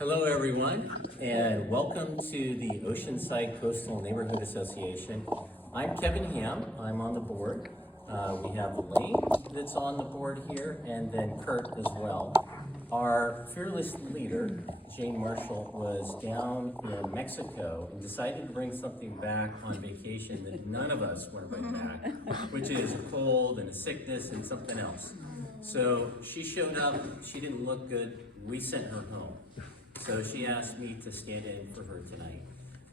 Hello, everyone, and welcome to the Oceanside Coastal Neighborhood Association. I'm Kevin Ham. I'm on the board. We have Elaine that's on the board here, and then Kurt as well. Our fearless leader, Jane Marshall, was down in Mexico and decided to bring something back on vacation that none of us want to bring back, which is a cold and a sickness and something else. So she showed up, she didn't look good, we sent her home. So she asked me to stand in for her tonight.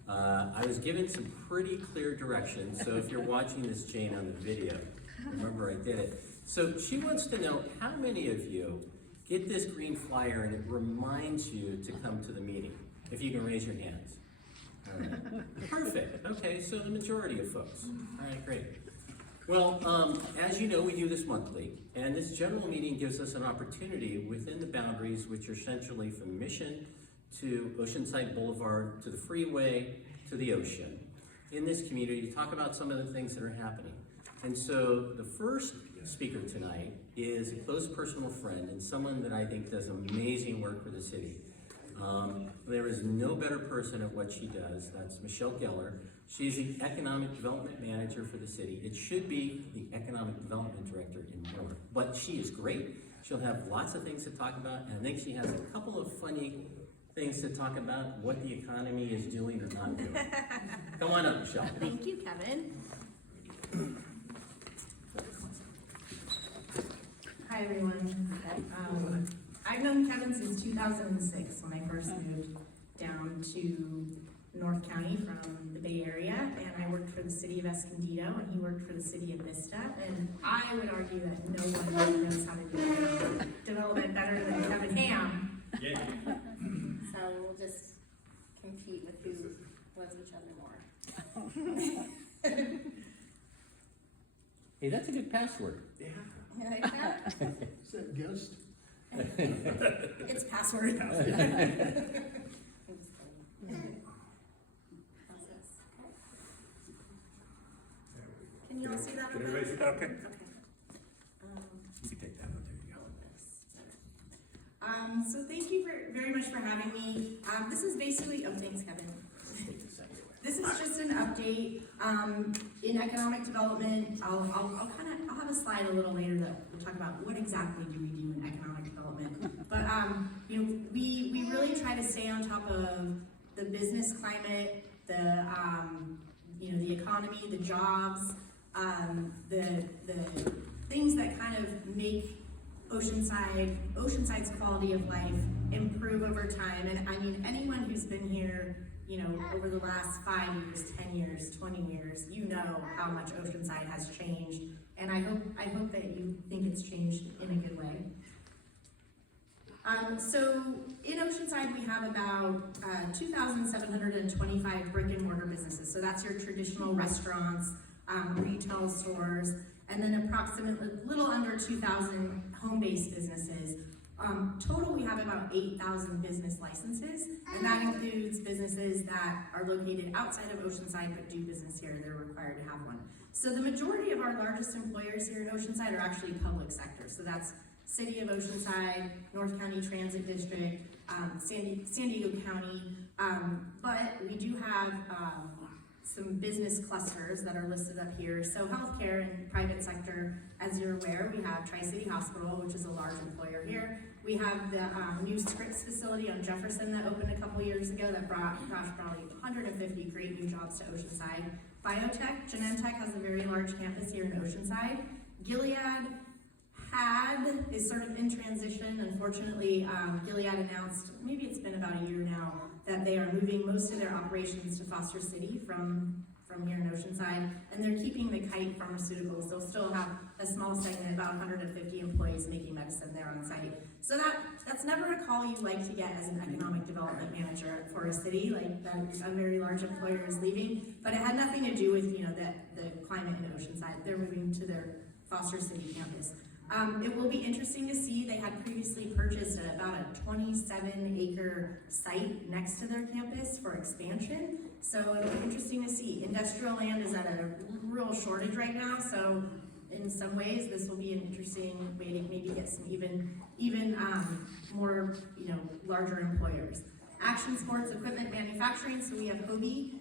I was given some pretty clear directions, so if you're watching this, Jane, on the video, remember I did it. So she wants to know how many of you get this green flyer and it reminds you to come to the meeting. If you can raise your hands. All right. Perfect. Okay, so the majority of folks. All right, great. Well, as you know, we do this monthly, and this general meeting gives us an opportunity within the boundaries, which are essentially from Mission to Oceanside Boulevard, to the freeway, to the ocean, in this community, to talk about some of the things that are happening. And so the first speaker tonight is a close personal friend and someone that I think does amazing work for the city. There is no better person at what she does. That's Michelle Gellar. She's the Economic Development Manager for the city. It should be the Economic Development Director in Miller, but she is great. She'll have lots of things to talk about, and I think she has a couple of funny things to talk about, what the economy is doing or not doing. Come on up, Michelle. Thank you, Kevin. Hi, everyone. I've known Kevin since 2006 when I first moved down to North County from the Bay Area, and I worked for the city of Escondido, and he worked for the city of Vista, and I would argue that no one really knows how to do development better than Kevin Ham. Yeah. So we'll just compete with who loves each other more. Hey, that's a good password. You like that? Is that ghost? It's password. Can you all see that? Can everybody see that? Okay. You can take that one, there you go. So thank you very much for having me. This is basically, oh, thanks, Kevin. This is just an update in economic development. I'll have a slide a little later that will talk about what exactly do we do in economic development. But we really try to stay on top of the business climate, the economy, the jobs, the things that kind of make Oceanside's quality of life improve over time. And I mean, anyone who's been here, over the last 5 years, 10 years, 20 years, you know how much Oceanside has changed. And I hope that you think it's changed in a good way. So in Oceanside, we have about 2,725 brick and mortar businesses. So that's your traditional restaurants, retail stores, and then approximately a little under 2,000 home-based businesses. Total, we have about 8,000 business licenses, and that includes businesses that are located outside of Oceanside but do business here. They're required to have one. So the majority of our largest employers here in Oceanside are actually public sector. So that's City of Oceanside, North County Transit District, San Diego County, but we do have some business clusters that are listed up here. So healthcare and private sector, as you're aware, we have Tri-City Hospital, which is a large employer here. We have the new Scripps facility on Jefferson that opened a couple years ago that brought, probably 150 great new jobs to Oceanside. Biotech, Genentech has a very large campus here in Oceanside. Gilead is sort of in transition. Unfortunately, Gilead announced, maybe it's been about a year now, that they are moving most of their operations to Foster City from here in Oceanside, and they're keeping the Kite Pharmaceuticals. They'll still have a small segment, about 150 employees making medicine there on site. So that's never a call you like to get as an economic development manager for a city, like that a very large employer is leaving, but it had nothing to do with the climate in Oceanside. They're moving to their Foster City campus. It will be interesting to see, they had previously purchased about a 27-acre site next to their campus for expansion. So it'll be interesting to see. Industrial land is at a real shortage right now, so in some ways this will be an interesting way to maybe get some even more larger employers. Action sports equipment manufacturing, so we have Hobie,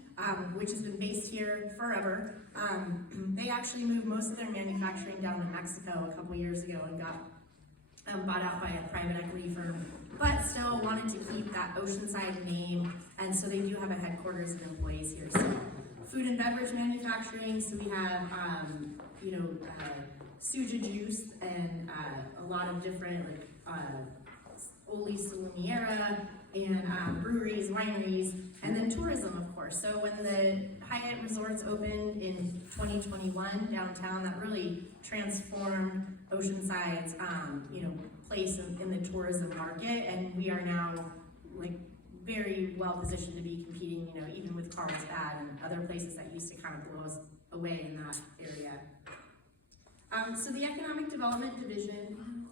which has been based here forever. They actually moved most of their manufacturing down to Mexico a couple years ago and got bought out by a private equity firm, but still wanted to keep that Oceanside name, and so they do have a headquarters and employees here. So food and beverage manufacturing, so we have Suja juice and a lot of different Oli Salumiera and breweries, wineries, and then tourism, of course. So when the Hyatt Resorts opened in 2021 downtown, that really transformed Oceanside's place in the tourism market, and we are now very well positioned to be competing, even with Carlsbad and other places that used to kind of blow us away in that area. So the Economic Development Division,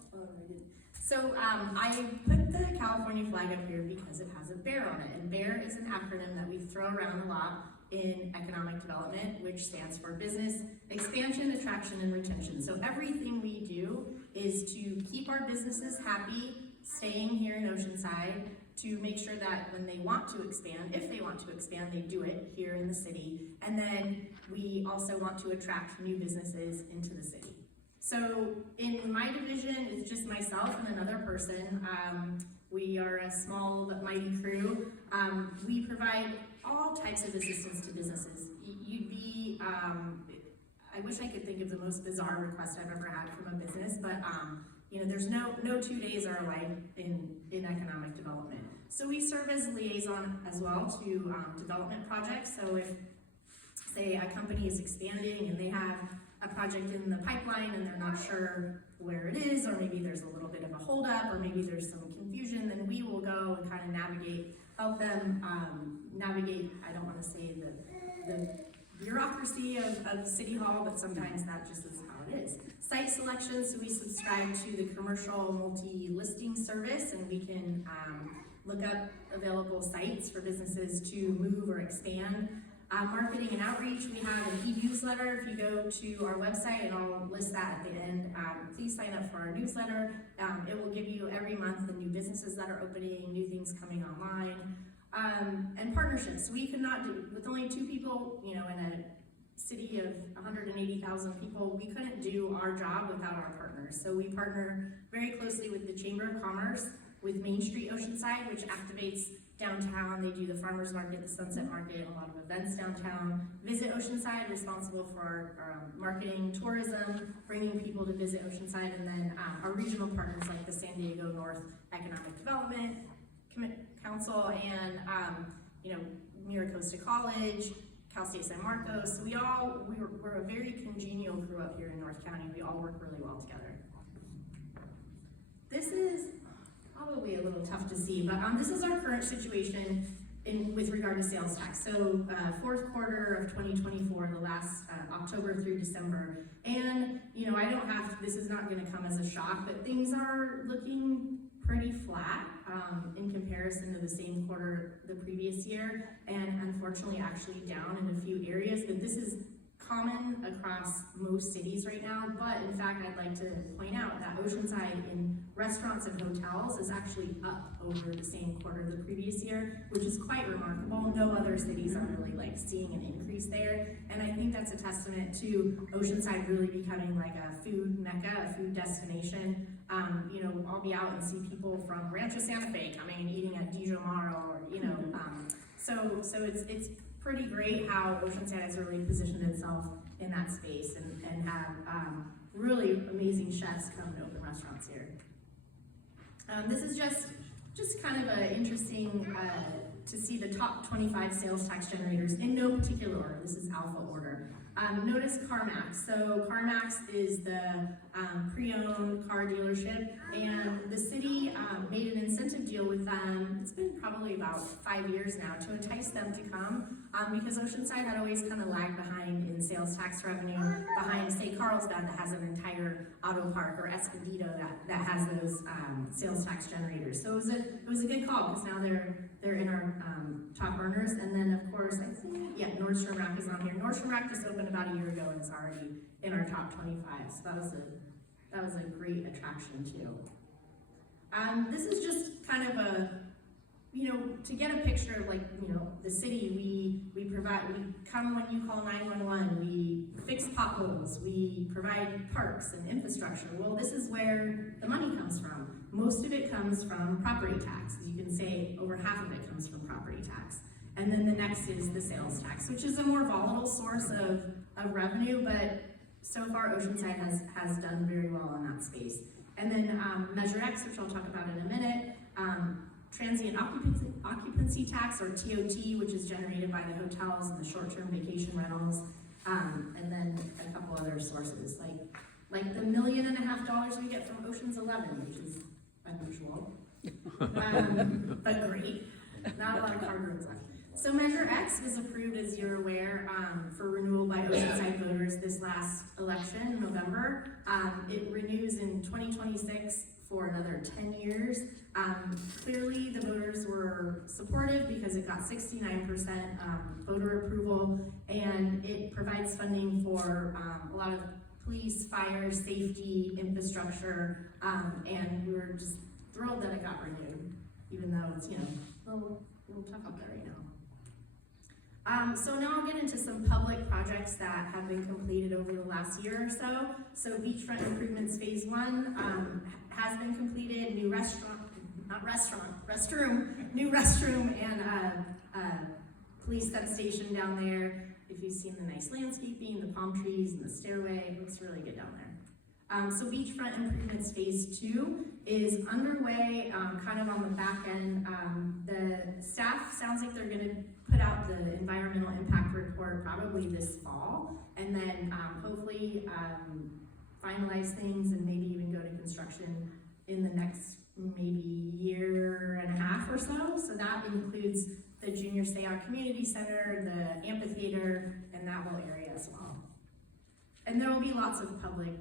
I put the California flag up here because it has a bear on it, and bear is an acronym that we throw around a lot in economic development, which stands for business expansion, attraction, and retention. So everything we do is to keep our businesses happy, staying here in Oceanside, to make sure that when they want to expand, if they want to expand, they do it here in the city. And then we also want to attract new businesses into the city. So in my division, it's just myself and another person. We are a small but mighty crew. We provide all types of assistance to businesses. You'd be, I wish I could think of the most bizarre request I've ever had from a business, but there's no 2 days are alike in economic development. So we serve as a liaison as well to development projects. So if, say, a company is expanding and they have a project in the pipeline and they're not sure where it is, or maybe there's a little bit of a holdup, or maybe there's some confusion, then we will go and kind of help them navigate, I don't want to say the bureaucracy of City Hall, but sometimes that just is how it is. Site selection, so we subscribe to the commercial multi-listing service, and we can look up available sites for businesses to move or expand. Marketing and outreach, we have an e-newsletter. If you go to our website, and I'll list that at the end, please sign up for our newsletter. It will give you every month the new businesses that are opening, new things coming online, and partnerships. We could not do, with only 2 people, in a city of 180,000 people, we couldn't do our job without our partners. So we partner very closely with the Chamber of Commerce, with Main Street Oceanside, which activates downtown. They do the farmers market, the sunset market, a lot of events downtown. Visit Oceanside, responsible for our marketing, tourism, bringing people to visit Oceanside, and then our regional partners like the San Diego North Economic Development Council and Mira Costa College, Cal State San Marcos. So we're a very congenial crew up here in North County. We all work really well together. This is probably a little tough to see, but this is our current situation with regard to sales tax. So fourth quarter of 2024, the last October through December. And this is not gonna come as a shock, but things are looking pretty flat in comparison to the same quarter the previous year, and unfortunately actually down in a few areas, but this is common across most cities right now. But in fact, I'd like to point out that Oceanside in restaurants and hotels is actually up over the same quarter the previous year, which is quite remarkable. No other cities are really seeing an increase there, and I think that's a testament to Oceanside really becoming like a food mecca, a food destination. I'll be out and see people from Rancho Santa Fe coming and eating at Dijon Maro, or so it's pretty great how Oceanside has really positioned itself in that space and have really amazing chefs come and open restaurants here. This is just kind of interesting to see the top 25 sales tax generators in no particular order. This is alpha order. Notice CarMax. So CarMax is the pre-owned car dealership, and the city made an incentive deal with them. It's been probably about 5 years now, to entice them to come, because Oceanside had always kind of lagged behind in sales tax revenue, behind, say, Carlsbad, that has an entire auto park, or Escondido that has those sales tax generators. So it was a good call, because now they're in our top earners. And then of course, Nordstrom Rack is on here. Nordstrom Rack just opened about a year ago and is already in our top 25. So that was a great attraction too. This is just kind of to get a picture of, like, the city, we come when you call 911, we fix potholes, we provide parks and infrastructure. Well, this is where the money comes from. Most of it comes from property tax. You can say over half of it comes from property tax. And then the next is the sales tax, which is a more volatile source of revenue, but so far Oceanside has done very well in that space. And then Measure X, which I'll talk about in a minute, transient occupancy tax, or TOT, which is generated by the hotels and the short-term vacation rentals, and then a couple other sources, like the $1.5 million we get from Ocean's 11, which is unusual, but great. Not a lot of card rooms left. So Measure X was approved, as you're aware, for renewal by Oceanside voters this last election in November. It renews in 2026 for another 10 years. Clearly the voters were supportive because it got 69% voter approval, and it provides funding for a lot of police, fire, safety, infrastructure, and we were just thrilled that it got renewed, even though it's, a little tough out there right now. So now I'll get into some public projects that have been completed over the last year or so. So beachfront improvements phase 1 has been completed. New restroom and police substation down there. If you've seen the nice landscaping, the palm trees and the stairway, it looks really good down there. So beachfront improvements phase 2 is underway, kind of on the back end. The staff sounds like they're gonna put out the environmental impact report probably this fall, and then hopefully finalize things and maybe even go to construction in the next maybe year and a half or so. So that includes the Junior Stay Out Community Center, the amphitheater, and that whole area as well. And there will be lots of public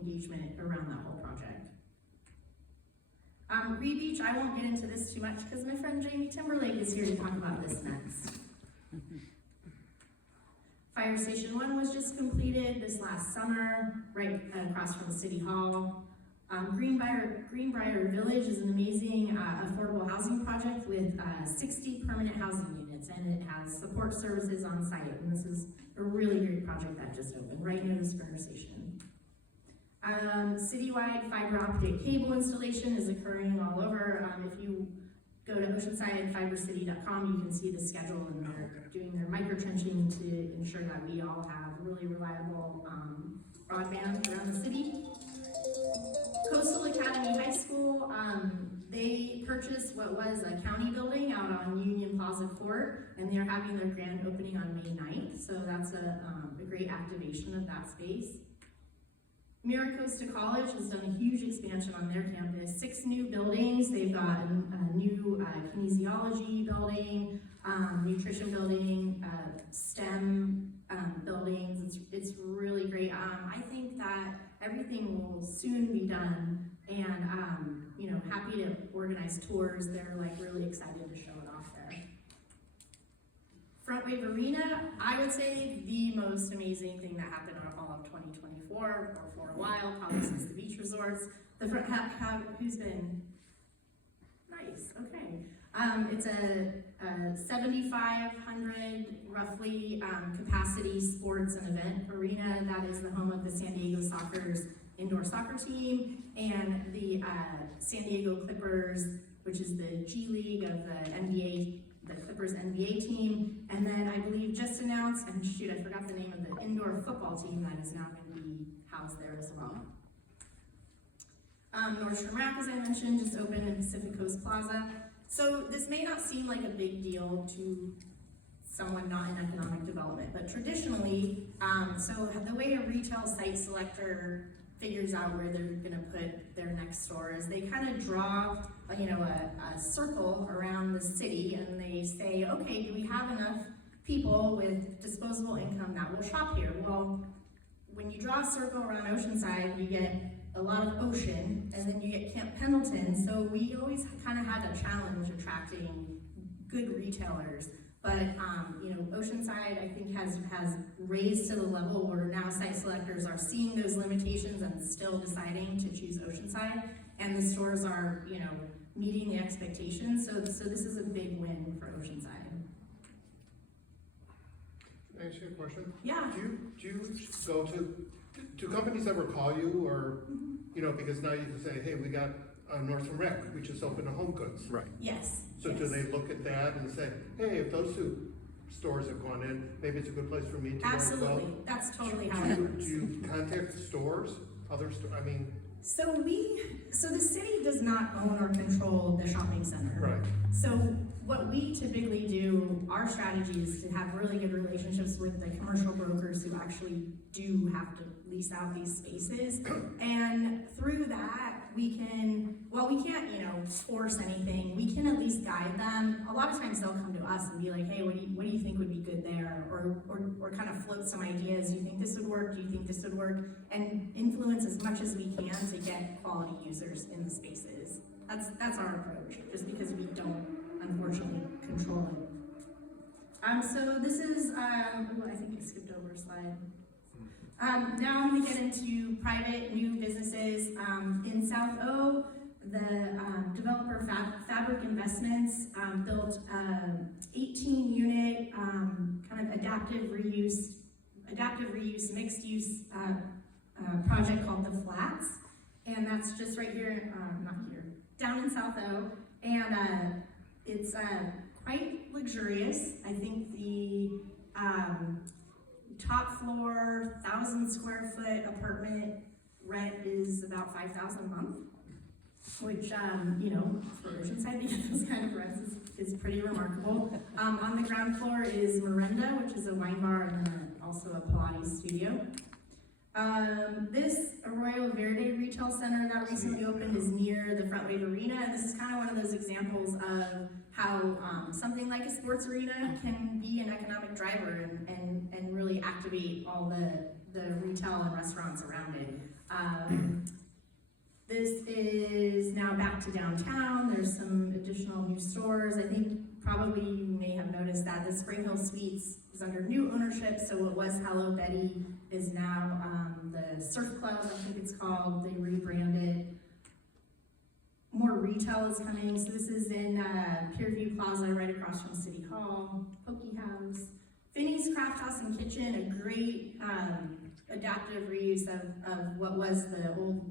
engagement around that whole project. Reed Beach, I won't get into this too much because my friend Jayme Timberlake is here to talk about this next. Fire Station 1 was just completed this last summer, right across from City Hall. Greenbrier Village is an amazing affordable housing project with 60 permanent housing units, and it has support services on site. And this is a really great project that just opened right near the Sprinter Station. Citywide fiber optic cable installation is occurring all over. If you go to oceansidefibercity.com, you can see the schedule, and they're doing their micro-trenching to ensure that we all have really reliable broadband around the city. Coastal Academy High School, they purchased what was a county building out on Union Plaza Court, and they're having their grand opening on May 9th, so that's a great activation of that space. Miracosta College has done a huge expansion on their campus. 6 new buildings. They've got a new kinesiology building, nutrition building, STEM buildings. It's really great. I think that everything will soon be done, and happy to organize tours. They're really excited to show it off there. Front Wave Arena, I would say the most amazing thing that happened in all of 2024, or for a while, probably since the beach resorts. The front, who's been? Nice, okay. It's a 7,500 roughly capacity sports and event arena that is the home of the San Diego Soccer's indoor soccer team and the San Diego Clippers, which is the G League of the NBA, the Clippers NBA team, and then I believe just announced, and shoot, I forgot the name of the indoor football team that is now going to be housed there as well. Nordstrom Rack, as I mentioned, just opened in Pacific Coast Plaza. So this may not seem like a big deal to someone not in economic development, but traditionally, so the way a retail site selector figures out where they're going to put their next store is they kind of draw, a circle around the city, and they say, okay, do we have enough people with disposable income that will shop here? Well, when you draw a circle around Oceanside, you get a lot of ocean, and then you get Camp Pendleton, so we always kind of had a challenge attracting good retailers. But Oceanside, I think, has raised to the level where now site selectors are seeing those limitations and still deciding to choose Oceanside, and the stores are, meeting the expectations. So this is a big win for Oceanside. Can I ask you a question? Yeah. Do you go to, do companies ever call you or, you know, because now you can say, hey, we got Nordstrom Rack, we just opened a Home Goods. Right. Yes. So do they look at that and say, hey, if those two stores have gone in, maybe it's a good place for me to go as well? Absolutely. That's totally how it works. Do you contact stores, other stores, I mean, So the city does not own or control the shopping center. right, So what we typically do, our strategy is to have really good relationships with the commercial brokers who actually do have to lease out these spaces. And through that, we can, while we can't, you know, force anything, we can at least guide them. A lot of times they'll come to us and be like, hey, what do you think would be good there? Or kind of float some ideas. Do you think this would work? Do you think this would work? And influence as much as we can to get quality users in the spaces. That's our approach, just because we don't unfortunately control it. So this is, I think I skipped over a slide. Now I'm going to get into private new businesses. In South O, the developer Fabric Investments built 18-unit kind of adaptive reuse, mixed use project called The Flats. And that's just right here, not here, down in South O. And it's quite luxurious. I think the top floor, 1,000 square foot apartment rent is about $5,000 a month, which, you know, for Oceanside to get those kind of rents is pretty remarkable. On the ground floor is Miranda, which is a wine bar and then also a Pilates studio. This Arroyo Verde retail center that recently opened is near the Front Wave Arena, and this is kind of one of those examples of how something like a sports arena can be an economic driver and really activate all the retail and restaurants around it. This is now back to downtown. There's some additional new stores. I think probably you may have noticed that the Spring Hill Suites is under new ownership, so what was Hello Betty is now the Surf Club, I think it's called. They rebranded. More retail is coming, so this is in Pierview Plaza, right across from City Hall. Pokey House. Finney's Craft House and Kitchen, a great adaptive reuse of what was the old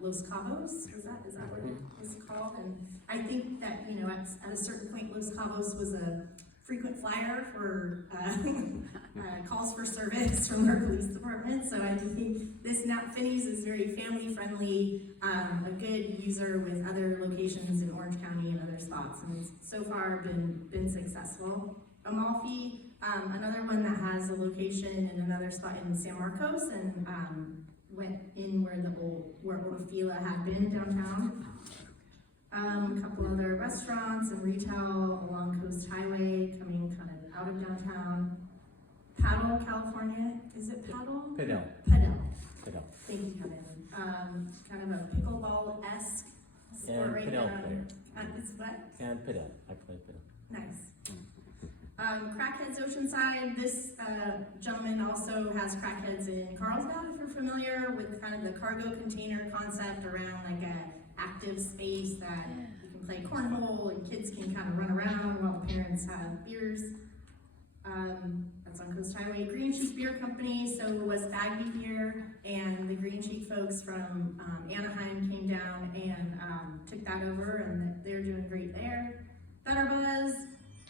Los Cabos. Is that what it was called? And I think that, you know, at a certain point, Los Cabos was a frequent flyer for calls for service from our police department. So I think this now Finney's is very family friendly, a good user with other locations in Orange County and other spots, and it's so far been successful. Amalfi, another one that has a location in another spot in San Marcos, and went in where Orfila had been downtown. A couple other restaurants and retail along Coast Highway coming kind of out of downtown. Paddle, California, is it Paddle? Piddell. Paddle. Thank you, Kevin. Kind of a pickleball-esque sport And right Piddell now. player. It's what? And Piddell. I played Piddell. Nice. Crackheads Oceanside, this gentleman also has Crackheads in Carlsbad, if you're familiar with kind of the cargo container concept around like a active space that you can play cornhole and kids can kind of run around while the parents have beers. That's on Coast Highway. Green Cheek Beer Company, so it was Bagby Beer, and the Green Cheek folks from Anaheim came down and took that over, and they're doing great there. Better Buzz,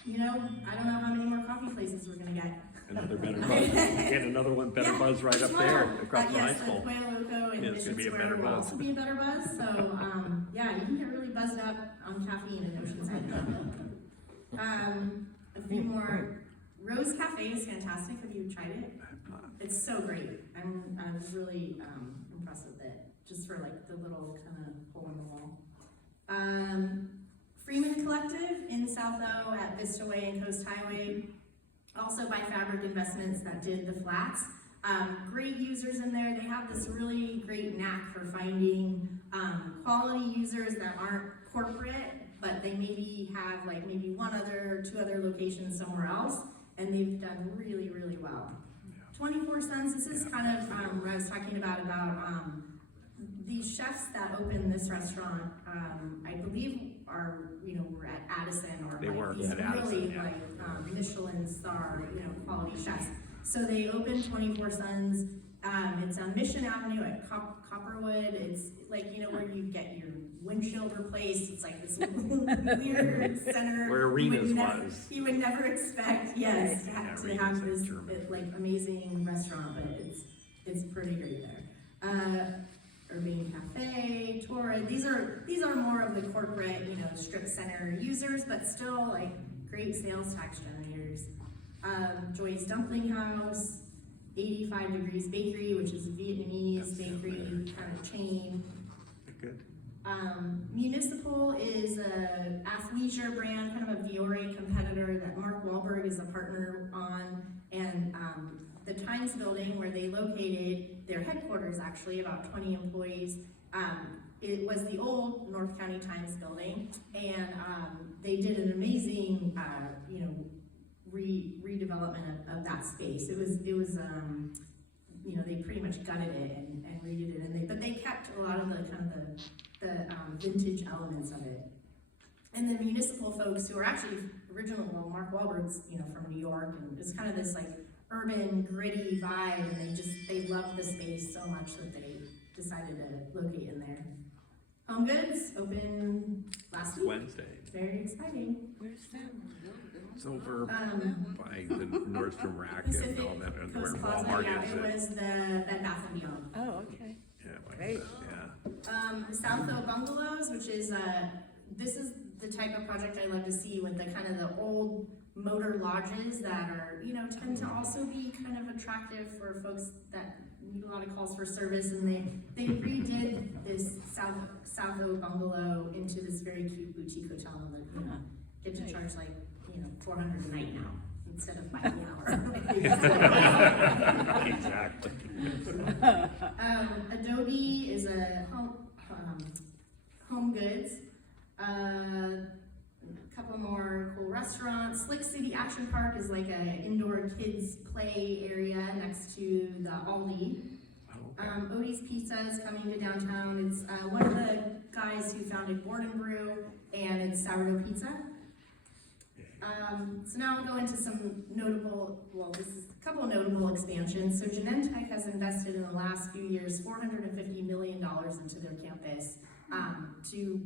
you know, I don't know how many more coffee places we're gonna get. Another Better Buzz. And another one, Better Buzz right up there across from high school. Yes, the Pollo Loco and Yeah, it's gonna be a Mission Better Square will Buzz. also be a Better Buzz. So, yeah, you can get really buzzed up on caffeine in Oceanside. A few more. Rose Cafe is fantastic. Have you tried it? It's so great. I was really impressed with it, just for like the little kind of hole in the wall. Freeman Collective in South O at Vista Way and Coast Highway, also by Fabric Investments that did the flats. Great users in there. They have this really great knack for finding quality users that aren't corporate, but they maybe have like maybe one other, two other locations somewhere else, and they've done really, really well. 24 Cents, this is kind of what I was talking about the chefs that opened this restaurant, I believe were at Addison or They like were these at Addison, really yeah. like Michelin star, quality chefs. So they opened 24 Suns. It's on Mission Avenue at Copperwood. It's like, where you get your windshield replaced. It's like this weird center. Where Arenas was. You would never expect, yes, Yeah, to Arenas have in this Germany. like amazing restaurant, but it's pretty great there. Urbane Cafe, Torrid. These are more of the corporate, strip center users, but still like great sales tax generators. Joy's Dumpling House, 85 Degrees Bakery, which is a Vietnamese bakery kind of chain. Good. Municipal is a athleisure brand, kind of a Viore competitor that Mark Wahlberg is a partner on, and the Times building where they located their headquarters, actually about 20 employees. It was the old North County Times building, and they did an amazing, redevelopment of that space. It was they pretty much gutted it and redid it, but they kept a lot of the kind of the vintage elements of it. And the municipal folks who are actually Mark Wahlberg's, from New York, and it's kind of this like urban, gritty vibe, and they loved the space so much that they decided to locate in there. Home Goods opened last week. Wednesday. Very exciting. Where's that? It's over by the Nordstrom Rack and Pacific all that, and where Coast Plaza, Walmart yeah, is. it was the Bed Bath & Beyond. Oh, okay. Yeah, like Great. that, yeah. South Hill Bungalows, which is, this is the type of project I love to see with the kind of the old motor lodges that are, tend to also be kind of attractive for folks that need a lot of calls for service, and they redid this South Hill Bungalow into this very cute boutique hotel, and get to charge like, $400 a night now instead of by the hour. Exactly. Adobe is a home goods. A couple more cool restaurants. Slick City Action Park is like an indoor kids play area next to the Aldi. Odie's Pizza is coming to downtown. It's one of the guys who founded Board and Brew, and it's sourdough pizza. So now we'll go into some this is a couple of notable expansions. So Genentech has invested in the last few years $450 million into their campus to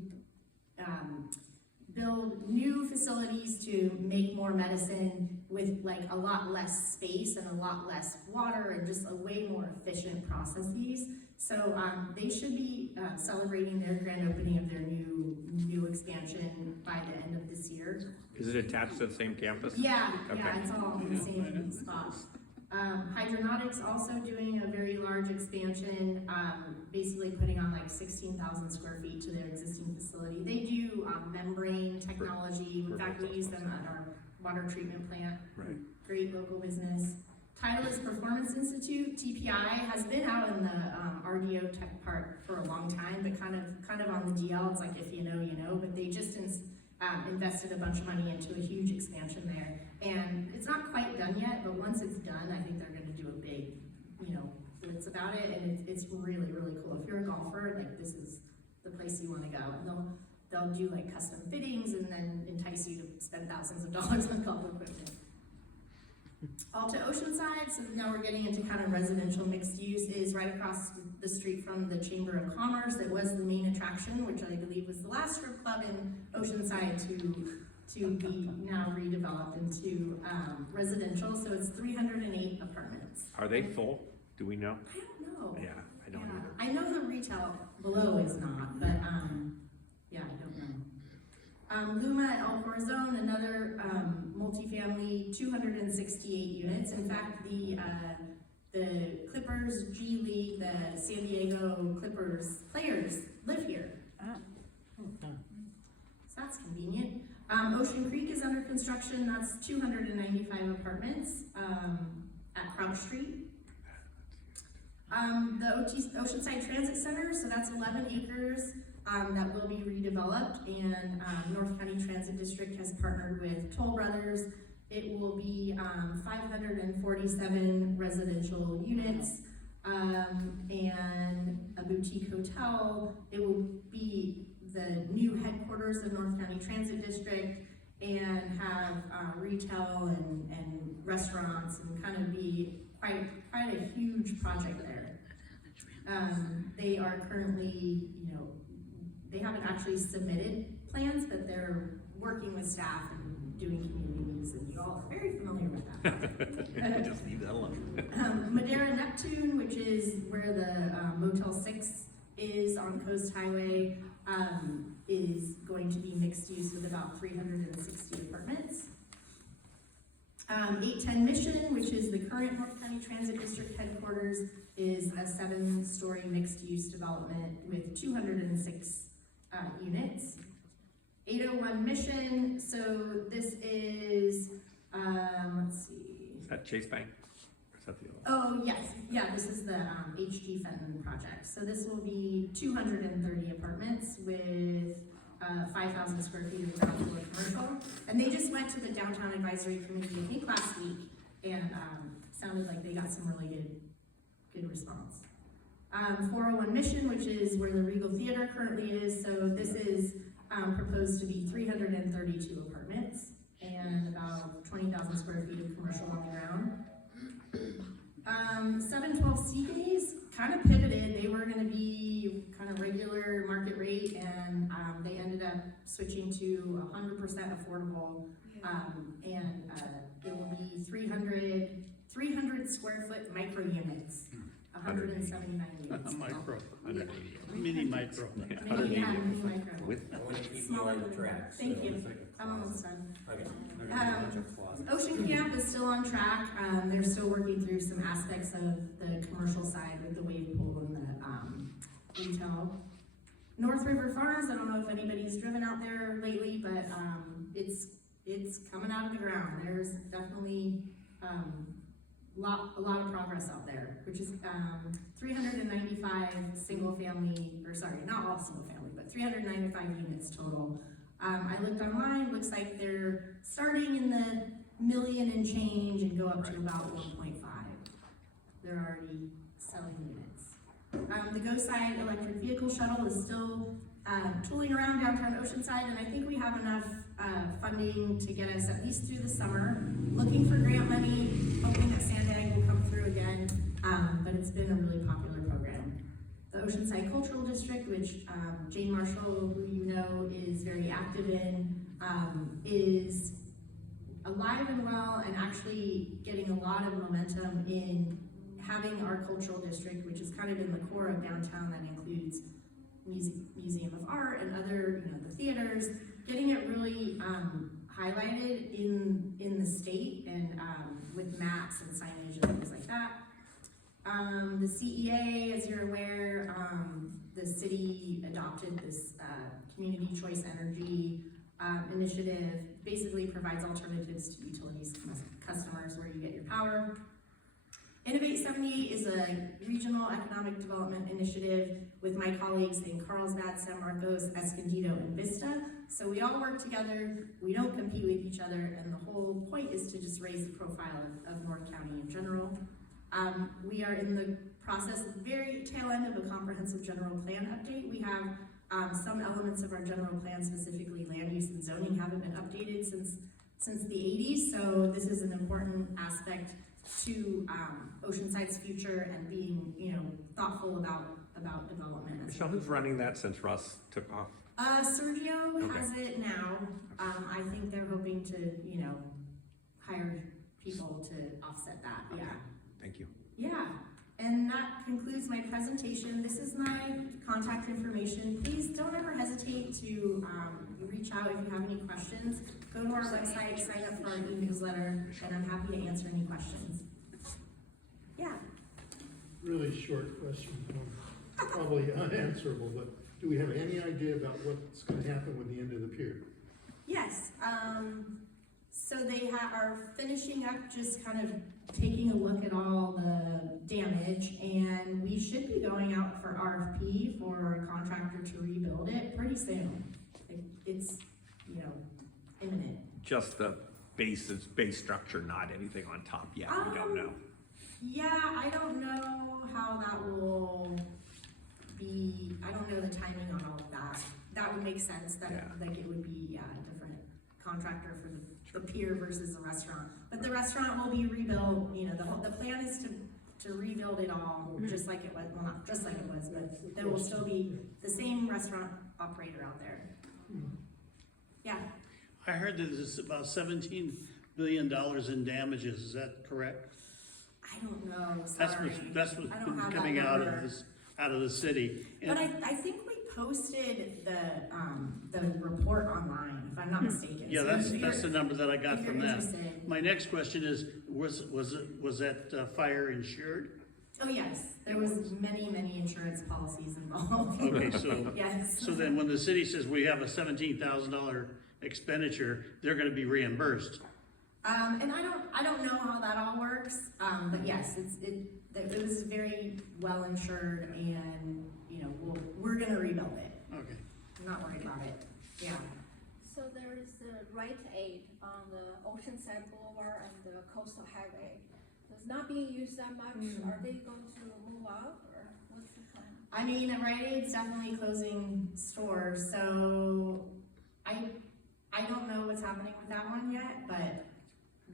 build new facilities to make more medicine with like a lot less space and a lot less water and just a way more efficient processes. So they should be celebrating their grand opening of their new expansion by the end of this year. Is it attached to the same campus? Yeah, Okay. it's all in the same spot. Hydronautics also doing a very large expansion, basically putting on like 16,000 square feet to their existing facility. They do membrane technology. In fact, we use them at our water treatment plant. Right. Great local business. Titleist Performance Institute, TPI, has been out in the RDO Tech Park for a long time, but kind of on the DL. It's like if you know, you know. But they just invested a bunch of money into a huge expansion there, and it's not quite done yet. But once it's done, I think they're going to do a big, blitz about it, and it's really, really cool. If you're a golfer, like this is the place you want to go, and they'll do like custom fittings and then entice you to spend thousands of dollars on golf equipment. All to Oceanside, so now we're getting into kind of residential mixed use, is right across the street from the Chamber of Commerce. It was the main attraction, which I believe was the last strip club in Oceanside to be now redeveloped into residential. So it's 308 apartments. Are they full? Do we know? I don't know. Yeah, I don't either. I know the retail below is not, but I don't know. Luma at El Corazon, another multifamily, 268 units. In fact, the Clippers G League, the San Diego Clippers players live here. So that's convenient. Ocean Creek is under construction. That's 295 apartments at Crouch Street. The Oceanside Transit Center, so that's 11 acres that will be redeveloped, and North County Transit District has partnered with Toll Brothers. It will be 547 residential units and a boutique hotel. It will be the new headquarters of North County Transit District and have retail and restaurants and kind of be quite a huge project there. They are currently, they haven't actually submitted plans, but they're working with staff and doing community meetings, and you all are very familiar with that. Just leave that alone. Madera Neptune, which is where the Motel 6 is on Coast Highway, is going to be mixed use with about 360 apartments. 810 Mission, which is the current North County Transit District headquarters, is a 7-story mixed-use development with 206 units. 801 Mission, so this is, let's see. Is that Chase Bank? Or is that the other? Oh, yes, yeah, this is the H.G. Fenton project. So this will be 230 apartments with 5,000 square feet of ground floor commercial. And they just went to the Downtown Advisory Committee, I think last week, and sounded like they got some really good response. 401 Mission, which is where the Regal Theater currently is. So this is proposed to be 332 apartments and about 20,000 square feet of commercial on the ground. 712 Seagaze kind of pivoted. They were going to be kind of regular market rate, and they ended up switching to 100% affordable, and it will be 300 square foot micro units, 179 units. Micro. 180. Mini micro. Mini micro. With I want to keep you Smaller on the than track. that. Thank so- you. I'm almost done. Okay. Ocean Camp is still on track. They're still working through some aspects of the commercial side with the wave pool and the retail. North River Farms, I don't know if anybody's driven out there lately, but it's coming out of the ground. There's definitely a lot of progress out there, which is 395 single family, or sorry, not all single family, but 395 units total. I looked online, looks like they're starting in the million and change and go up to about 1.5. They're already selling units. The Go Side electric vehicle shuttle is still tooling around downtown Oceanside, and I think we have enough funding to get us at least through the summer. Looking for grant money, hoping that Sandag will come through again, but it's been a really popular program. The Oceanside Cultural District, which Jane Marshall, who you know is very active in, is alive and well and actually getting a lot of momentum in having our cultural district, which is kind of in the core of downtown, that includes Museum of Art and other, the theaters, getting it really highlighted in the state and with maps and signage and things like that. The CEA, as you're aware, the city adopted this community choice energy initiative, basically provides alternatives to utilities customers where you get your power. Innovate 78 is a regional economic development initiative with my colleagues in Carlsbad, San Marcos, Escondido, and Vista. So we all work together, we don't compete with each other, and the whole point is to just raise the profile of North County in general. We are in the process of the very tail end of a comprehensive general plan update. We have some elements of our general plan, specifically land use and zoning, haven't been updated since the 80s, so this is an important aspect to Oceanside's future and being, thoughtful about development. Michelle, who's running that since Russ took off? Sergio Okay. has it now. I think they're hoping to, hire people to offset that. Yeah. Thank you. Yeah. And that concludes my presentation. This is my contact information. Please don't ever hesitate to reach out if you have any questions. Go to our website, sign up for our e-newsletter, and I'm happy to answer any questions. Yeah. Really short question, probably unanswerable, but do we have any idea about what's gonna happen with the end of the pier? Yes. So they are finishing up, just kind of taking a look at all the damage, and we should be going out for RFP for a contractor to rebuild it pretty soon. It's, imminent. Just the base structure, not anything on top yet. We don't know. Yeah, I don't know how that will be. I don't know the timing on all of that. that would make sense, that, Yeah. like, it would be, a different contractor for the pier versus the restaurant. But the restaurant will be rebuilt, you know, the plan is to rebuild it all, just like it was, well, not just like it was, but there will still be the same restaurant operator out there. Yeah, I heard that there's about $17 billion in damages, is that correct? I don't know, That's sorry. what's I don't been have that coming out number. of this, out of the city. But I think we posted the report online, if I'm not mistaken. Yeah, So that's if you're- the number that I got if you're from them. interested- My next question is, was that fire insured? Oh, yes, there was many insurance policies involved. Okay, so, Yes. so then when the city says we have a $17,000 expenditure, they're gonna be reimbursed. And I don't know how that all works, but yes, it was very well insured, and, you know, we're gonna rebuild it. Okay. I'm not worried about it, yeah. So there is the Rite Aid on the Oceanside Boulevard and the Coastal Highway. So it's not being used that much. Are they going to move out, or what's the plan? I mean, Rite Aid's definitely closing stores, so I don't know what's happening with that one yet, but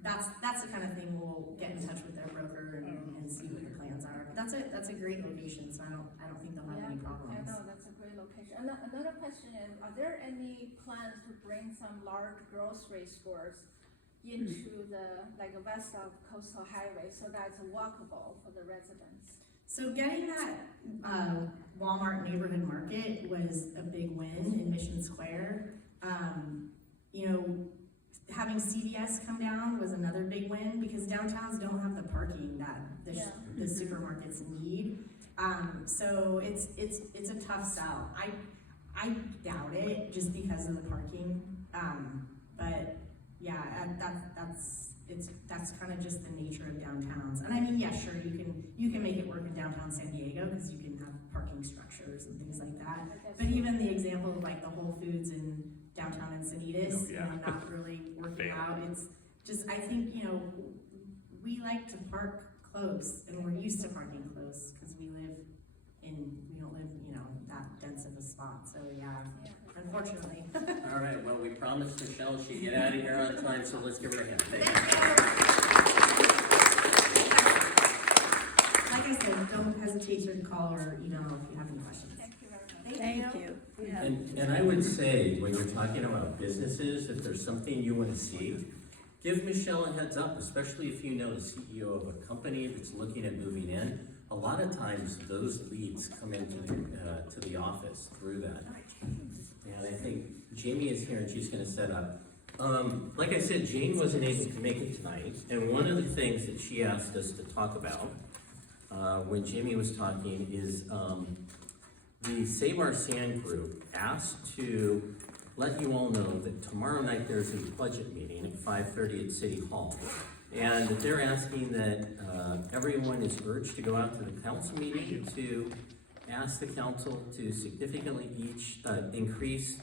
that's the kind of thing we'll get in touch with their broker and see what the plans are. But that's a great location, so I don't think they'll have any I problems. know, that's a great location. And another question is, are there any plans to bring some large grocery stores into the, like, west of Coastal Highway, so that it's walkable for the residents? So getting that Walmart neighborhood market was a big win in Mission Square. You know, having CVS come down was another big win, because downtowns don't have the parking that the supermarkets need. So it's a tough sell. I doubt it, just because of the parking. But yeah, that's kind of just the nature of downtowns. And I mean, yeah, sure, you can make it work in downtown San Diego, because you can have parking structures and things like that. But even the example of, like, the Whole Foods in downtown Encinitas, you know, not really working out. It's just, I think, you know, we like to park close, and we're used to parking close, because we don't live, you know, that dense of a spot. So yeah, unfortunately. All right, well, we promised Michelle she'd get out of here on time, so let's give her a hand. Thank you. Like I said, don't hesitate to call or email if you have any questions. Thank you very much. Thank you. And I would say, when you're talking about businesses, if there's something you want to see, give Michelle a heads up, especially if you know the CEO of a company that's looking at moving in. A lot of times, those leads come into to the office through that. And I think Jayme is here, and she's going to set up. Like I said, Jane wasn't able to make it tonight, and one of the things that she asked us to talk about when Jayme was talking is the Save Our Sand group asked to let you all know that tomorrow night there's a budget meeting at 5:30 at City Hall. And that they're asking that everyone is urged to go out to the council meeting to ask the council to significantly increase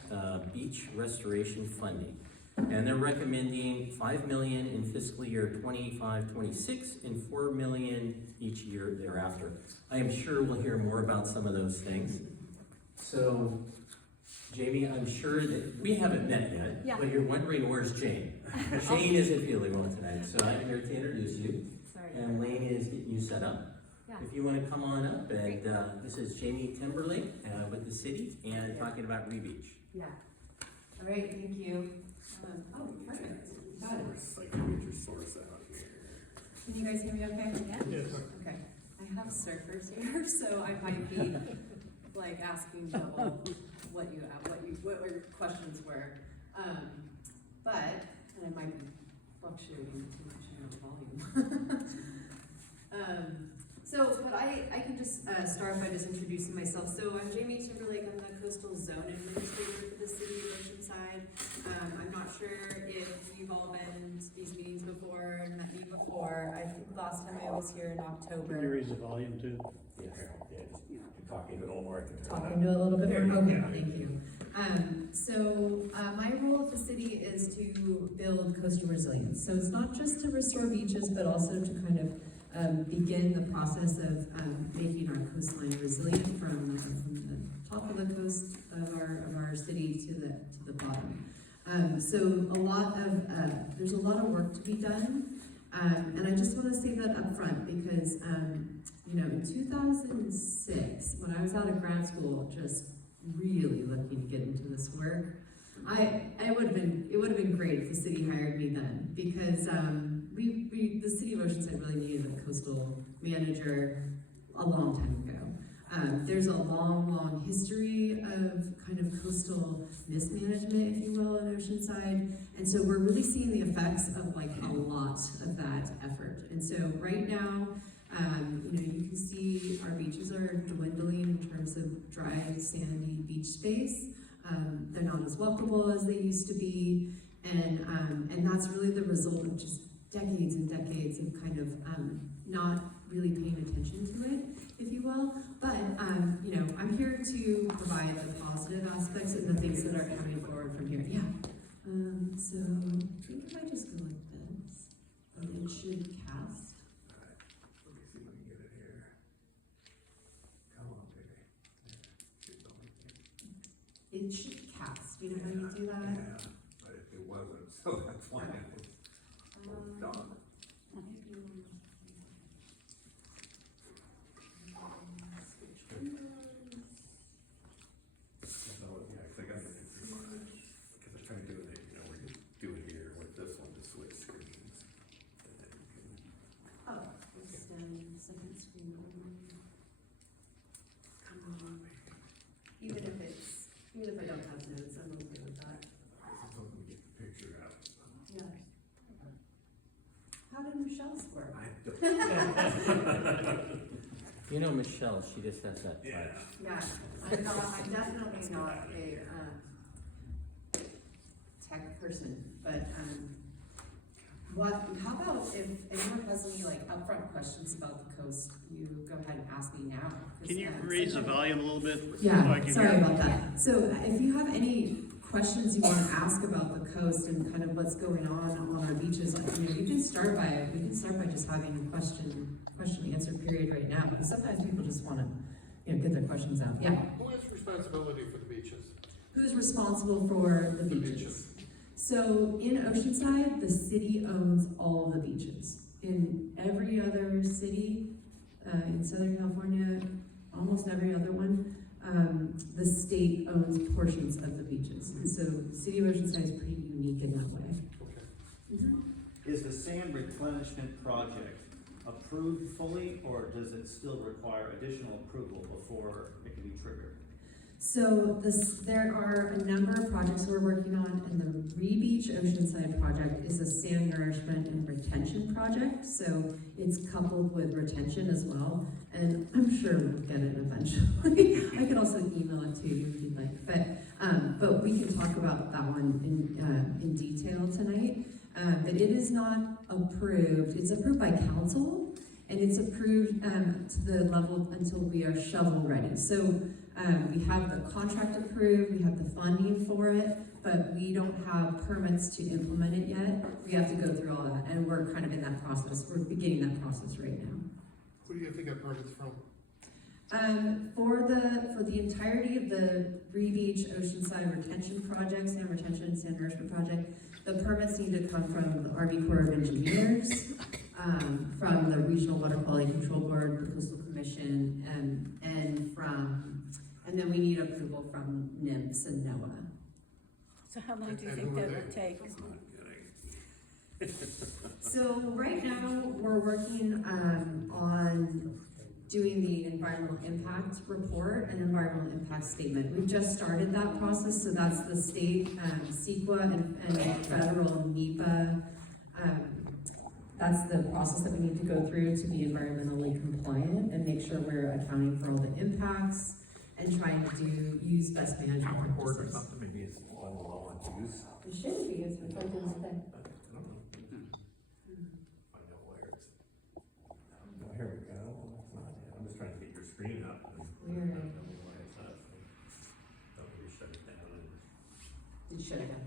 beach restoration funding. And they're recommending $5 million in fiscal year 25-26 and $4 million each year thereafter. I am sure we'll hear more about some of those things. So, Jayme, I'm sure that we haven't met yet, but you're wondering where's Jane. Jane isn't feeling well tonight, so I'm here to introduce you. And Lane is getting you set up. If you want to come on up, and this is Jayme Timberlake with the city, and talking about Rebeach. Yeah. All right, thank you. Perfect. Got it. Like, get your source out here. Can you guys hear me okay? Yeah? Yes. Okay. I have surfers here, so I might be like asking double what your questions were. But, and I might be fluctuating too much in the volume. But I can just start by just introducing myself. So I'm Jayme Timberlake. I'm the Coastal Zone Administrator for the City of Oceanside. I'm not sure if you've all been to these meetings before and met me before. I think last time I was here in October. Can you raise the volume too? Yes. Talking a little more. Talking to a little bit more. Okay, thank you. My role at the city is to build coastal resilience. So it's not just to restore beaches, but also to kind of begin the process of making our coastline resilient from the top of the coast of our city to the bottom. So there's a lot of work to be done. And I just want to say that up front because, in 2006, when I was out of grad school, just really looking to get into this work, it would have been great if the city hired me then because the city of Oceanside really needed a coastal manager a long time ago. There's a long history of kind of coastal mismanagement, if you will, in Oceanside. And so we're really seeing the effects of like a lot of that effort. And so right now, you can see our beaches are dwindling in terms of dry, sandy beach space. They're not as walkable as they used to be. And that's really the result of just decades and decades of kind of not really paying attention to it, if you will. But, I'm here to provide the positive aspects and the things that are coming forward from here. Yeah. So I think if I just go like this, it should cast. Let me see if we can get it here. Come on, baby. It should cast. You know how you do that? Yeah, but it wasn't, so that's why it was done. So, yeah, 'cause I got the picture on it. Because I tried doing it, where you do it here with this one to switch screens. And then you can, Oh, second screen. Even if I don't have notes, I'm okay with that. it's something to get the picture out. Yeah. How did Michelle's work? I don't. Michelle, she just has that touch. Yeah. Yeah, I'm definitely not a tech person, but how about if anyone has any upfront questions about the coast, you go ahead and ask me now. Can you raise the volume a little bit? So I Yeah, can sorry hear? about that. So if you have any questions you want to ask about the coast and kind of what's going on our beaches, we can start by just having a question answer period right now, because sometimes people just want to get their questions out. Yeah. Who has responsibility for the beaches? Who's responsible for the beaches? So in Oceanside, the city owns all of the beaches. In every other city in Southern California, almost every other one, the state owns portions of the beaches. And so the city of Oceanside is pretty unique in that way. Okay. Is the sand replenishment project approved fully, or does it still require additional approval before it can be triggered? So there are a number of projects we're working on, and the Re-Beach Oceanside project is a sand nourishment and retention project. So it's coupled with retention as well, and I'm sure we'll get it eventually. I could also email it to you if you'd like, but we can talk about that one in detail tonight. But it is not approved. It's approved by council, and it's approved to the level until we are shovel ready. So we have the contract approved, we have the funding for it, but we don't have permits to implement it yet. We have to go through all that, and we're kind of in that process. We're beginning that process right now. Who do you think got permits from? For the entirety of the Re-Beach Oceanside retention project, sand retention, sand nourishment project, the permits need to come from the Army Corps of Engineers, from the Regional Water Quality Control Board, the Coastal Commission, and then we need approval from NIMS and NOAA. So how long do you And think who are that they? would take? So right now, we're working on doing the environmental impact report and environmental impact statement. We've just started that process, so that's the state CEQA and federal NEPA. That's the process that we need to go through to be environmentally compliant and make sure we're accounting for all the impacts and trying to use best management Or practices. something, maybe it's one low on use. It should be, it's what I was I saying. don't know. I know where it's. No, here we go. Well, that's not it. I'm just trying to get your screen up. Weird. I don't know why it's up. Don't maybe shut it down and It should have.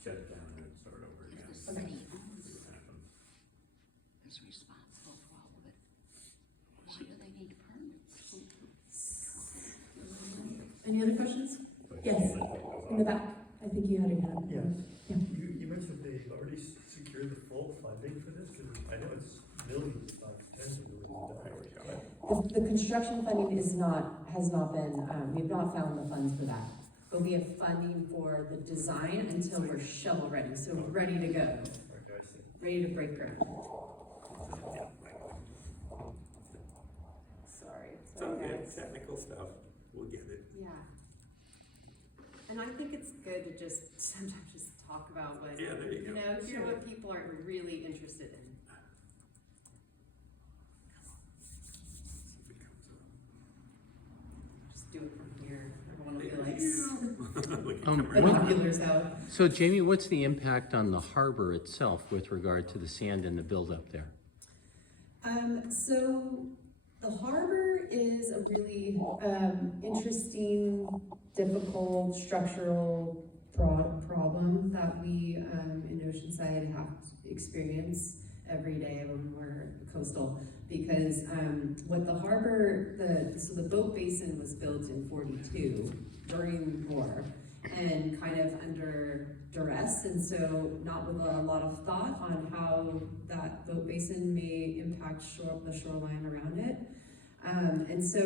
shut it down and start over again. Okay. See what happens. Is responsible for all of it. Why do they need permits? Any other questions? Yes, in the back. I think you had a hand. Yes. Yeah. You mentioned they've already secured the full funding for this, because I know it's millions, not tens of millions of dollars. The construction funding has not been, we've not found the funds for that. But we have funding for the design until we're shovel ready, so we're ready to go, Okay, I see. ready to break ground. Sorry. It's okay, technical stuff, we'll get it. Yeah. And I think it's good to just sometimes just talk about what, Yeah, there you go. hear what people are really interested in. Just do it from here. Everyone will be like, binoculars out. So Jayme, what's the impact on the harbor itself with regard to the sand and the buildup there? So the harbor is a really interesting, difficult structural problem that we in Oceanside have to experience every day when we're coastal. Because what the harbor, so the boat basin was built in '42 during the war and kind of under duress, and so not with a lot of thought on how that boat basin may impact the shoreline around it. And so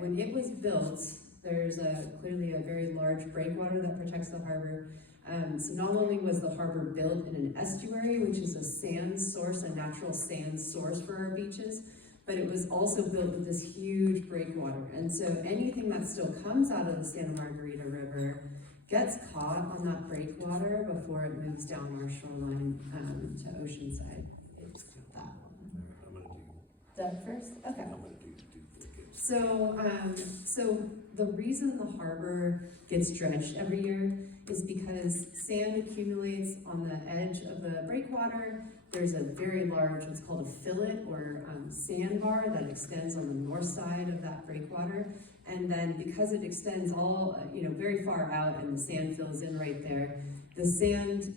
when it was built, there's clearly a very large breakwater that protects the harbor. So not only was the harbor built in an estuary, which is a sand source, a natural sand source for our beaches, but it was also built with this huge breakwater. And so anything that still comes out of the Santa Margarita River gets caught on that breakwater before it moves down our shoreline to Oceanside. It's that one. I'm gonna do, That first? Okay. I'm gonna do duplicates. So the reason the harbor gets dredged every year is because sand accumulates on the edge of the breakwater. There's a very large, what's called a fillet or sandbar that extends on the north side of that breakwater. And then because it extends all, very far out and the sand fills in right there, the sand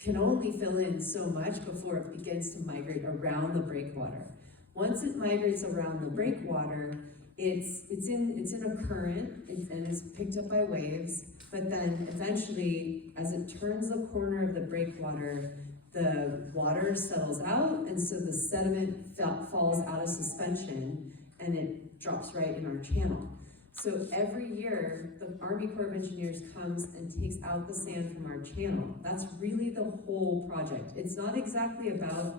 can only fill in so much before it begins to migrate around the breakwater. Once it migrates around the breakwater, it's in a current and is picked up by waves, but then eventually, as it turns the corner of the breakwater, the water settles out, and so the sediment falls out of suspension, and it drops right in our channel. So every year, the Army Corps of Engineers comes and takes out the sand from our channel. That's really the whole project. It's not exactly about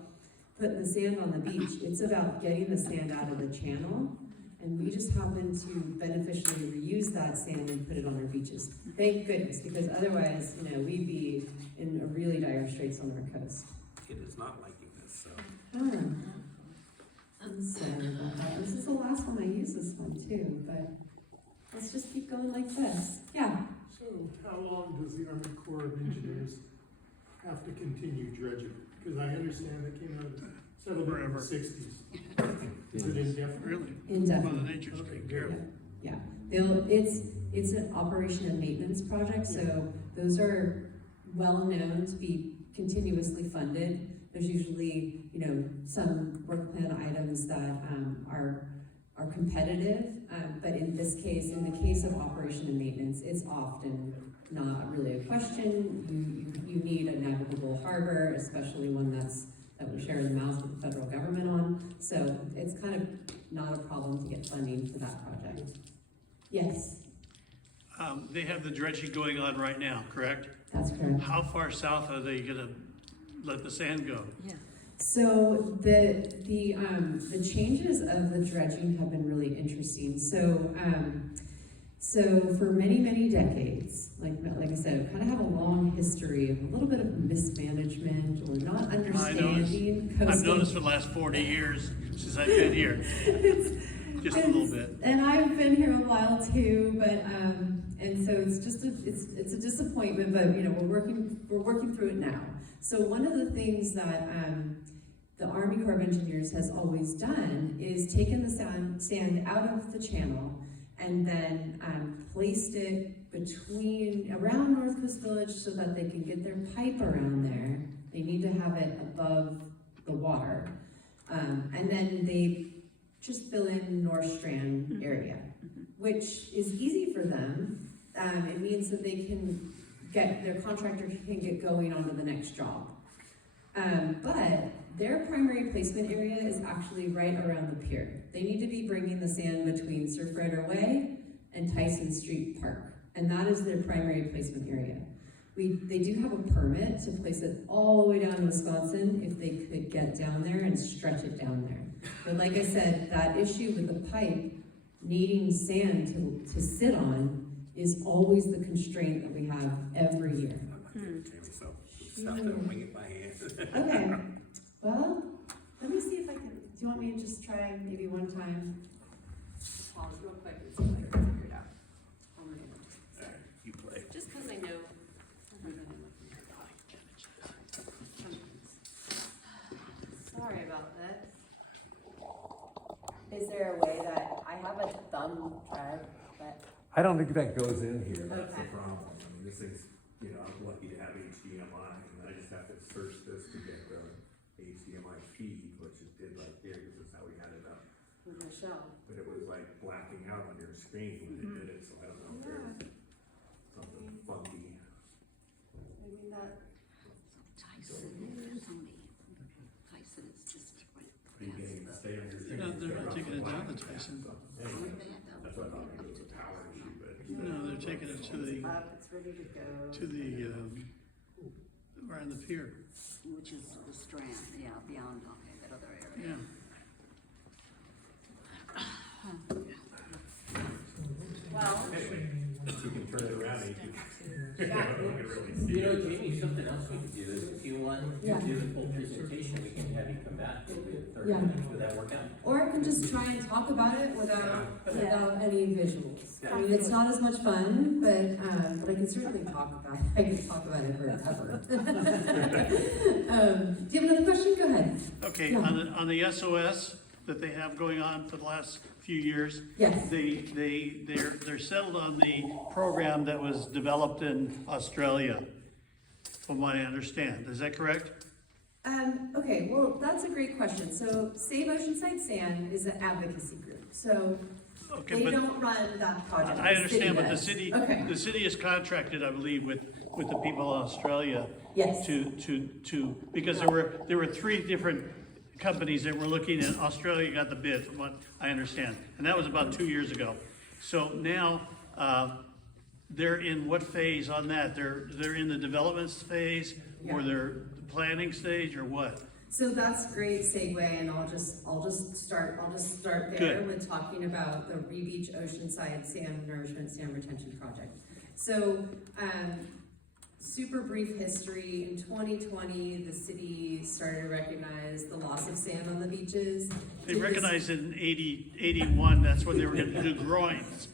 putting the sand on the beach. It's about getting the sand out of the channel, and we just happen to beneficially reuse that sand and put it on our beaches. Thank goodness, because otherwise, we'd be in a really dire straits on our coast. It is not liking this, so. I'm sorry about that. This is the last one I use this one too, but let's just keep going like this. Yeah. So how long does the Army Corps of Engineers have to continue dredging? Because I understand it came out of settlement in the '60s. Is it indefinite? Really? Indefinite. Mother Nature's taking care of it. Yeah. It's an operation and maintenance project, so those are well known to be continuously funded. There's usually, some work plan items that are competitive, but in this case, in the case of operation and maintenance, it's often not really a question. You need a navigable harbor, especially one that we share the mouth with the federal government on. So it's kind of not a problem to get funding for that project. Yes, They have the dredging going on right now, correct? that's correct. How far south are they gonna let the sand go? Yeah. So the changes of the dredging have been really interesting. So for many decades, like I said, we kind of have a long history of a little bit of mismanagement or not understanding coastal. I've noticed for the last 40 years since I've been here. Just a little bit. And I've been here a while too, but and so it's just it's a disappointment, but we're working through it now. So one of the things that the Army Corps of Engineers has always done is taken the sand out of the channel and then placed it around North Coast Village so that they can get their pipe around there. They need to have it above the water. And then they just fill in North Strand area. which is easy for them. It means that their contractor can get going on to the next job. But their primary placement area is actually right around the pier. They need to be bringing the sand between Surfrider Way and Tyson Street Park, and that is their primary placement area. They do have a permit to place it all the way down to Wisconsin if they could get down there and stretch it down there. But like I said, that issue with the pipe needing sand to sit on is always the constraint that we have every year. So, stop that, wing it by hand. Okay, well, let me see if I can, do you want me to just try maybe one time? Pause real quick and see if I can figure it out. Alright, you play. Just because I know. Sorry about that. Is there a way that I have a thumb drive that? I don't think that goes in here, that's the Okay. problem. I mean, this is, you know, I'm lucky to have HDMI, and I just have to search this to get the HDMI feed, which it did right there, because that's how we had it up. With Michelle. But it was like blacking out on your screen when it did it, so I don't know if there's something funky. Maybe that. Tyson is only, Tyson is just right Are you getting to stay on your screen? No, they're not taking it down to Tyson. Anyway, that's what I thought, maybe it was a power issue, but. No, they're taking it to the, It's ready to go. around the pier. which is the Strand, yeah, beyond, okay, that other area. Yeah. Well, Anyway, if you can turn it around, you can, you can really see You know, it. Jayme, something else we could do is if you want to Yeah. do the full presentation, we can have you come back. We'll do 30 Yeah. minutes. Would that work out? Or I can just try and talk about it without any visuals. I mean, it's not as much fun, but I can certainly talk about it. I can talk about it forever. Do you have another question? Go ahead. Okay, Yeah. on the SOS that they have going on for the last few years, Yes. they're settled on the program that was developed in Australia, from what I understand. Is that correct? Okay, well, that's a great question. So Save Oceanside Sand is an advocacy group. So Okay, they but don't run that project. I understand, but the does. city, Okay. the city is contracted, I believe, with the people in Australia Yes. to, because there were 3 different companies that were looking, and Australia got the bid, from what I understand, and that was about 2 years ago. So now, they're in what phase on that? They're in the development phase, or Yeah. they're the planning stage, or what? So that's a great segue, and I'll just start there Good. with talking about the Rebeach Oceanside Sand Nourishment Sand Retention Project. So, super brief history. In 2020, the city started to recognize the loss of sand on the beaches. They It was- recognized it in 81, that's when they were gonna do groins.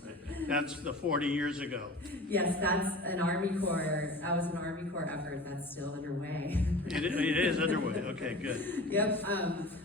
That's the 40 years ago. Yes, that's an Army Corps. That was an Army Corps effort. That's still underway. It is underway, okay, good. Yep,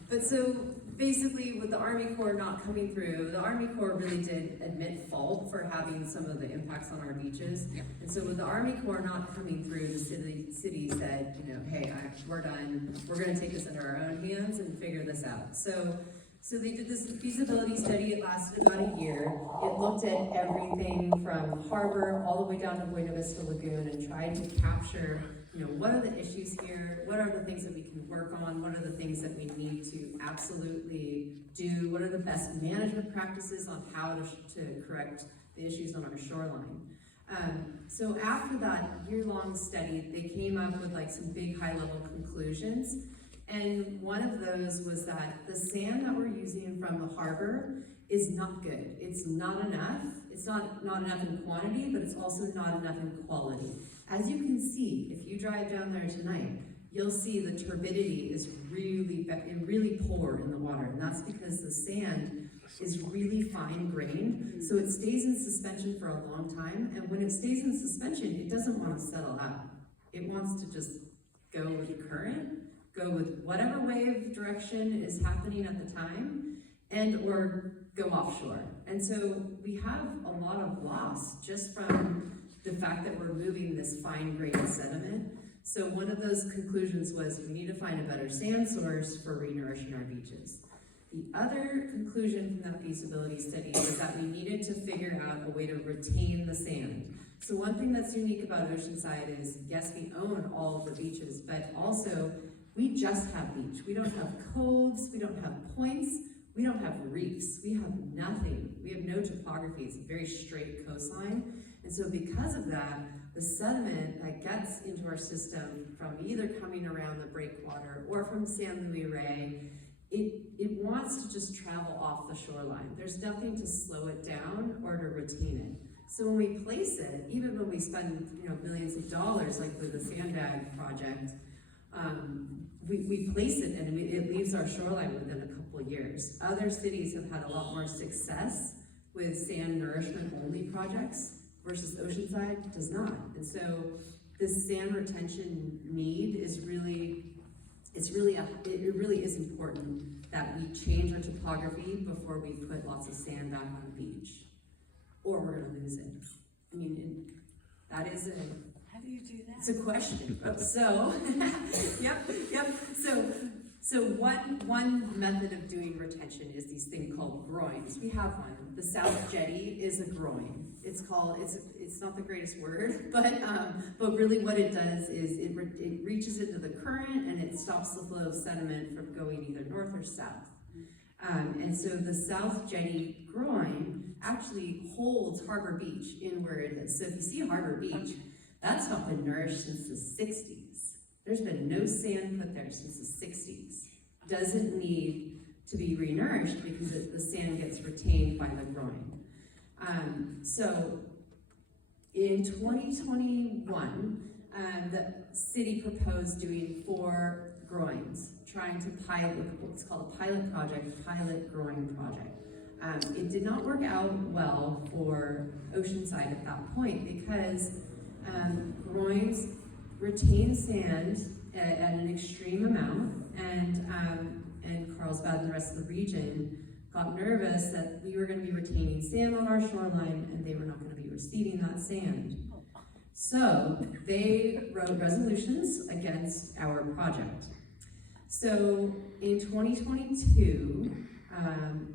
but so basically with the Army Corps not coming through, the Army Corps really did admit fault for having some of the impacts on our beaches. And so with the Army Corps not coming through, the city said, you know, hey, we're done, we're gonna take this into our own hands and figure this out. So they did this feasibility study, it lasted about a year. It looked at everything from harbor all the way down to Buena Vista Lagoon and tried to capture, you know, what are the issues here? What are the things that we can work on? What are the things that we need to absolutely do? What are the best management practices on how to correct the issues on our shoreline? So after that year-long study, they came up with like some big high-level conclusions. And one of those was that the sand that we're using from the harbor is not good. It's not enough. It's not enough in quantity, but it's also not enough in quality. As you can see, if you drive down there tonight, you'll see the turbidity is really poor in the water. And that's because the sand is really fine grained. So it stays in suspension for a long time. And when it stays in suspension, it doesn't want to settle out. It wants to just go with the current, go with whatever wave direction is happening at the time, and or go offshore. And so we have a lot of loss just from the fact that we're moving this fine-grained sediment. So one of those conclusions was we need to find a better sand source for renourishing our beaches. The other conclusion from that feasibility study was that we needed to figure out a way to retain the sand. So one thing that's unique about Oceanside is, yes, we own all of the beaches, but also we just have beach. We don't have coves, we don't have points, we don't have reefs, we have nothing. We have no topography, it's a very straight coastline. And so because of that, the sediment that gets into our system from either coming around the breakwater or from San Luis Rey, it wants to just travel off the shoreline. There's nothing to slow it down or to retain it. So when we place it, even when we spend millions of dollars, like with the sandbag project, we place it and it leaves our shoreline within a couple of years. Other cities have had a lot more success with sand nourishment only projects versus Oceanside does not. And so this sand retention need is really, it really is important that we change our topography before we put lots of sand back on the beach, or we're gonna lose it. I mean, that is a, How do you do that? it's a question. So, yep. So one method of doing retention is these thing called groins. We have one. The South Jetty is a groin. It's not the greatest word, but really what it does is it reaches into the current and it stops the flow of sediment from going either north or south. And so the South Jetty groin actually holds Harbor Beach in where it is. So if you see Harbor Beach, that's not been nourished since the 60s. There's been no sand put there since the 60s. Doesn't need to be renourished because the sand gets retained by the groin. So in 2021, the city proposed doing 4 groins, trying to pilot what's called a pilot project, pilot groin project. It did not work out well for Oceanside at that point because groins retain sand at an extreme amount, and Carlsbad and the rest of the region got nervous that we were going to be retaining sand on our shoreline and they were not going to be receiving that sand. So they wrote resolutions against our project. So in 2022,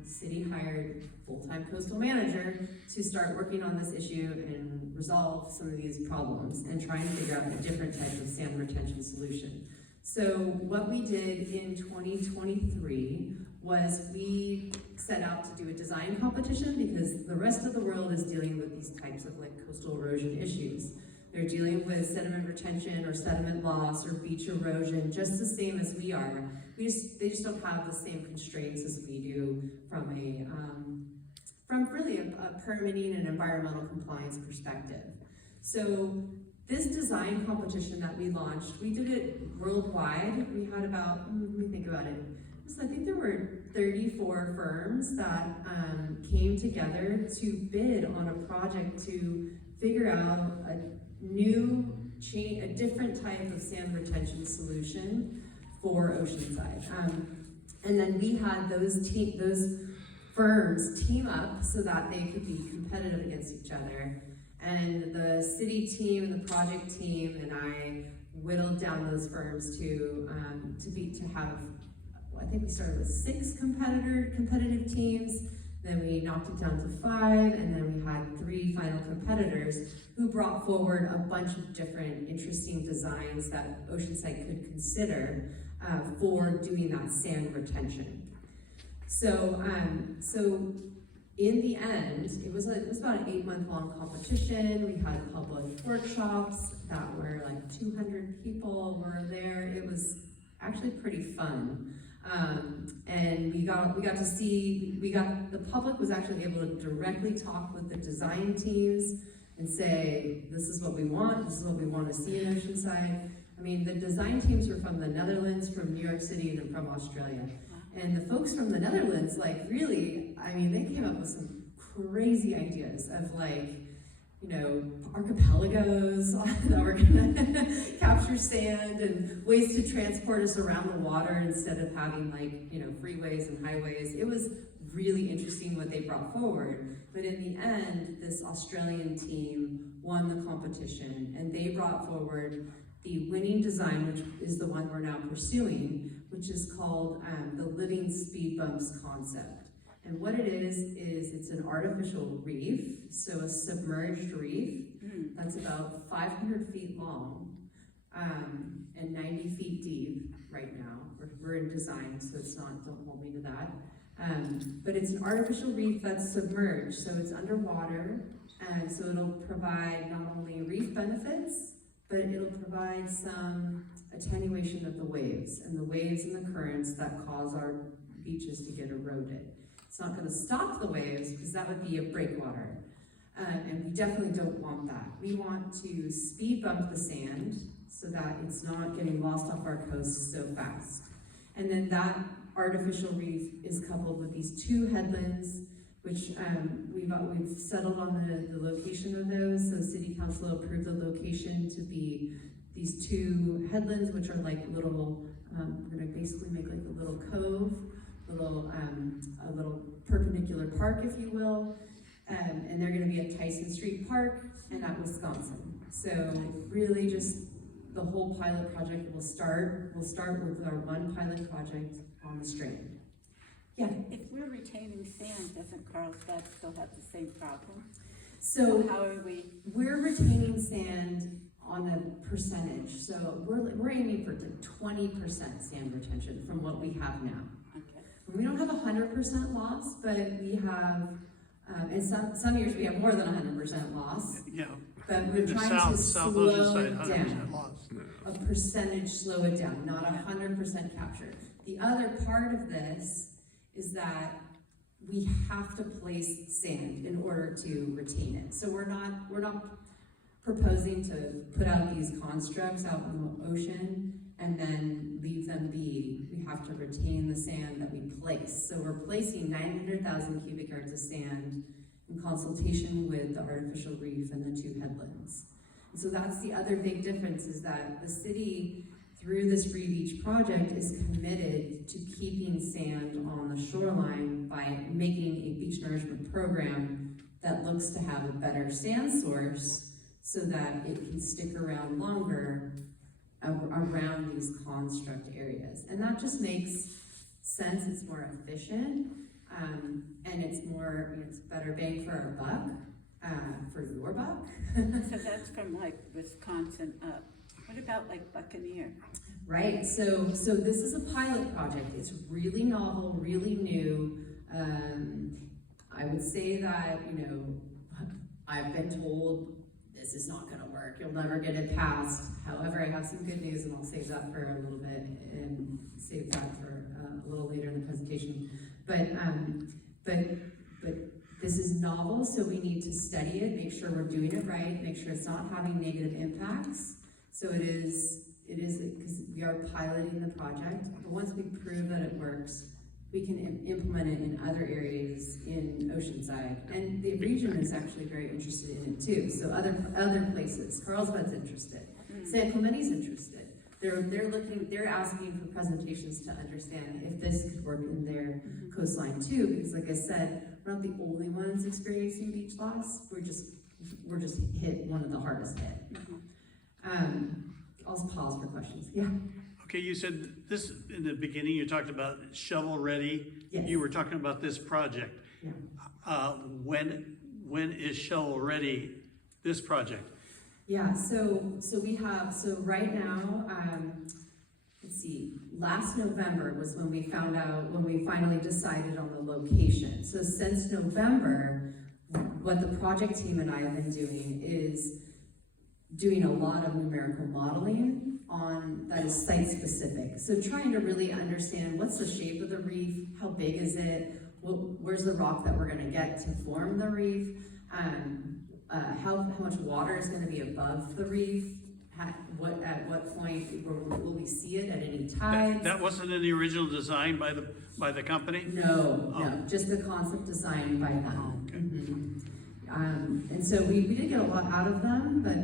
city hired full-time coastal manager to start working on this issue and resolve some of these problems and try and figure out a different type of sand retention solution. So what we did in 2023 was we set out to do a design competition because the rest of the world is dealing with these types of coastal erosion issues. They're dealing with sediment retention or sediment loss or beach erosion just the same as we are. They just don't have the same constraints as we do from really a permitting and environmental compliance perspective. So this design competition that we launched, we did it worldwide. We had about, let me think about it. I think there were 34 firms that came together to bid on a project to figure out a different type of sand retention solution for Oceanside. And then we had those firms team up so that they could be competitive against each other. And the city team and the project team and I whittled down those firms to have, I think we started with 6 competitive teams, then we knocked it down to 5, and then we had 3 final competitors who brought forward a bunch of different interesting designs that Oceanside could consider for doing that sand retention. So in the end, it was about an 8-month-long competition. We had public workshops that were 200 people were there. It was actually pretty fun. And the public was actually able to directly talk with the design teams and say, this is what we want to see in Oceanside. I mean, the design teams were from the Netherlands, from New York City, and from Australia. And the folks from the Netherlands, really, I mean, they came up with some crazy ideas of archipelagos that were gonna capture sand and ways to transport us around the water instead of having freeways and highways. It was really interesting what they brought forward. But in the end, this Australian team won the competition and they brought forward The winning design, which is the one we're now pursuing, which is called the living speed bumps concept. And what it is it's an artificial reef, so a submerged reef that's about 500 feet long and 90 feet deep right now. We're in design, so it's not, don't hold me to that. But it's an artificial reef that's submerged, so it's underwater, and so it'll provide not only reef benefits, but it'll provide some attenuation of the waves, and the waves and the currents that cause our beaches to get eroded. It's not going to stop the waves, because that would be a breakwater, and we definitely don't want that. We want to speed bump the sand so that it's not getting lost off our coast so fast. And then that artificial reef is coupled with these two headlands, which we've settled on the location of those. So City Council approved the location to be these two headlands, which are like little, we're gonna basically make like a little cove, a little perpendicular park, if you will. And they're gonna be at Tyson Street Park and at Wisconsin. So really just the whole pilot project we'll start with our one pilot project on the Strand. Yeah. If we're retaining sand, doesn't Carlsbad still have the same problem? So how are we? We're retaining sand on a percentage. So we're aiming for 20% sand retention from what we have now. Okay. We don't have 100% loss, but we have, and some years we have more than 100% loss. Yeah. But we're trying to slow it down. A percentage, slow it down, not 100% capture. The other part of this is that we have to place sand in order to retain it. So we're not proposing to put out these constructs out in the ocean and then leave them be. We have to retain the sand that we place. So we're placing 900,000 cubic yards of sand in consultation with the artificial reef and the two headlands. And so that's the other big difference, is that the city, through this Free Beach project, is committed to keeping sand on the shoreline by making a beach nourishment program that looks to have a better sand source so that it can stick around longer around these construct areas. And that just makes sense. It's more efficient, and it's more, it's better bang for our buck, for your buck. So that's from like Wisconsin up. What about like Buccaneer? Right, so this is a pilot project. It's really novel, really new. I would say that, I've been told this is not gonna work. You'll never get it passed. However, I have some good news, and I'll save that for a little bit and save that for a little later in the presentation. But this is novel, so we need to study it, make sure we're doing it right, make sure it's not having negative impacts. So it is because we are piloting the project, but once we prove that it works, we can implement it in other areas in Oceanside. And the region is actually very interested in it too. So other places, Carlsbad's interested, San Clemente's interested. They're asking for presentations to understand if this could work in their coastline too, because like I said, we're not the only ones experiencing beach loss. We're just hit one of the hardest hit. I'll pause for questions. Yeah. Okay, you said this in the beginning, you talked about shovel ready. Yes. You were talking about this project. Yeah. When is shovel ready, this project? Yeah, so right now, let's see, last November was when we finally decided on the location. So since November, what the project team and I have been doing is doing a lot of numerical modeling that is site specific. So trying to really understand what's the shape of the reef, how big is it, where's the rock that we're gonna get to form the reef, how much water is gonna be above the reef, at what point will we see it at any time. That wasn't in the original design by the company? No, just the concept design by them. Okay. And so we did get a lot out of them, but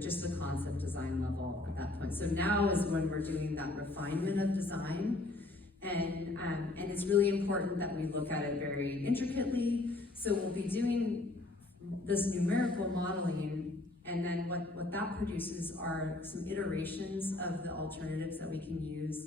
just the concept design level at that point. So now is when we're doing that refinement of design, and it's really important that we look at it very intricately. So we'll be doing this numerical modeling, And then what that produces are some iterations of the alternatives that we can use.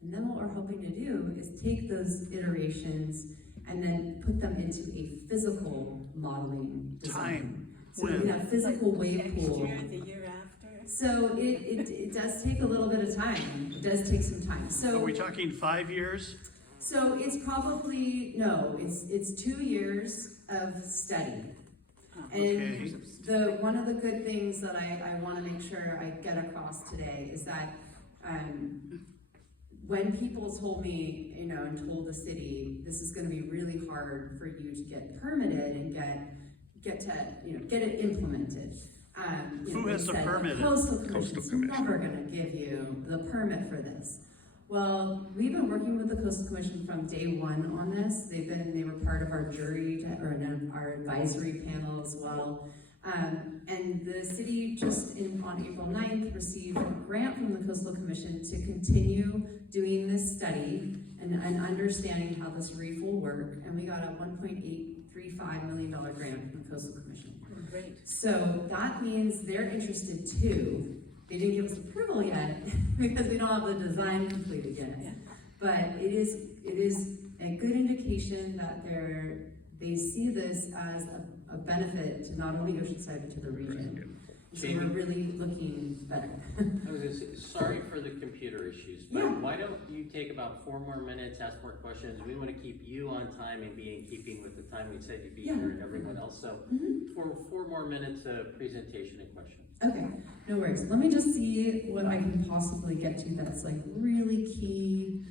And then what we're hoping to do is take those iterations and then put them into a physical modeling design. So we have physical wave pool. The year after? So it does take a little bit of time. It does take some time. So Are we talking 5 years? So it's probably, no, it's 2 years of study. Okay. And one of the good things that I want to make sure I get across today is that when people told me, and told the city, this is going to be really hard for you to get permitted and get it implemented. Who has the permit? The Coastal Commission's never going to give you the permit for this. Well, we've been working with the Coastal Commission from day one on this. They were part of our jury or our advisory panel as well. And the city just on April 9th received a grant from the Coastal Commission to continue doing this study and understanding how this reef will work. And we got a $1.835 million grant from the Coastal Commission. Great. So that means they're interested too. They didn't give us approval yet because we don't have the design completed yet. Yeah. But it is a good indication that they see this as a benefit to not only Oceanside but to the region. So we're really looking better. I was gonna say, sorry for the computer issues, but Yeah. why don't you take about 4 more minutes, ask more questions? We want to keep you on time and be in keeping with the time we said you'd be Yeah. here and everyone else. So for 4 more minutes of presentation and questions. Okay, no worries. Let me just see what I can possibly get to that's like really key.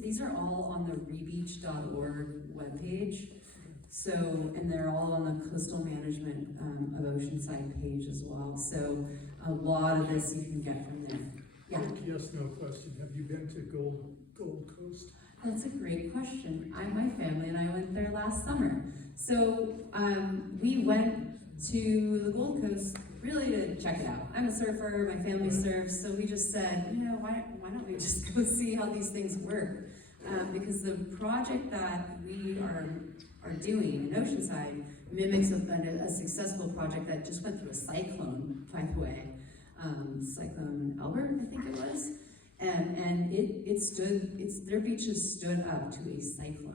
These are all on the rebeach.org webpage. So, and they're all on the Coastal Management of Oceanside page as well. So a lot of this you can get from there. Yeah. Yes, no question. Have you been to Gold Coast? That's a great question. My family and I went there last summer. So we went to the Gold Coast really to check it out. I'm a surfer, my family surfs, so we just said, why don't we just go see how these things work? Because the project that we are doing in Oceanside mimics a successful project that just went through a cyclone, by the way. Cyclone Albert, I think it was. And their beaches stood up to a cyclone.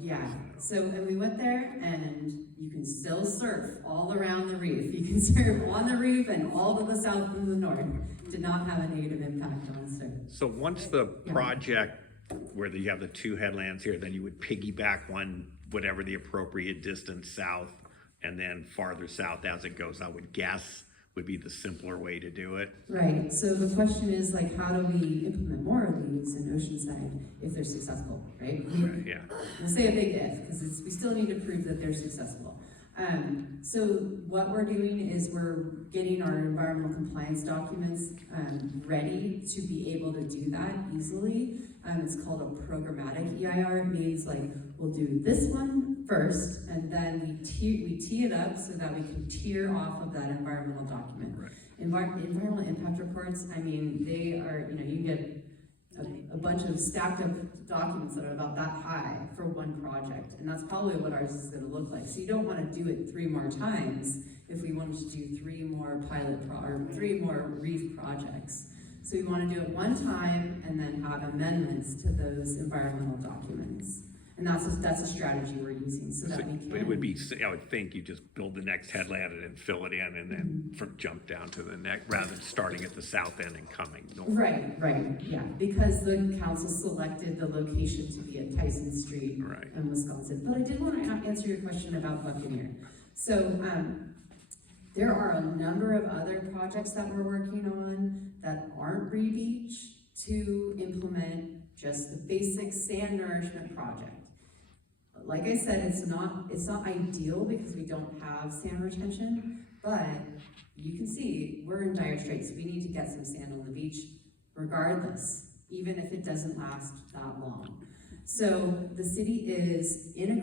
Yeah. So, and we went there, and you can still surf all around the reef. You can surf on the reef and all to the south and the north. Did not have a negative impact on surf. So once the project, where you have the 2 headlands here, then you would piggyback one, whatever the appropriate distance south, and then farther south as it goes, I would guess would be the simpler way to do it. Right, so the question is like, how do we implement more of these in Oceanside if they're successful, right? Yeah. We'll say a big if, because we still need to prove that they're successful. So what we're doing is we're getting our environmental compliance documents ready to be able to do that easily. It's called a programmatic EIR. It means like, we'll do this one first, and then we tee it up so that we can tier off of that environmental document. Right. Environmental impact reports, I mean, they are, you get a bunch of stacked up documents that are about that high for one project, and that's probably what ours is going to look like. So you don't want to do it 3 more times if we wanted to do 3 more or 3 more reef projects. So we want to do it one time and then have amendments to those environmental documents. And that's a strategy we're using so that we can. It would be, I would think you just build the next headland and then fill it in and then jump down to the next, rather than starting at the south end and coming north. Right, yeah, because the council selected the location to be at Tyson Street in Wisconsin. But I did want to answer your question about Buccaneer. So there are a number of other projects that we're working on that aren't re-beach to implement just the basic sand nourishment project. Like I said, it's not ideal because we don't have sand retention, but you can see we're in dire straits. We need to get some sand on the beach regardless, even if it doesn't last that long. So the city is in an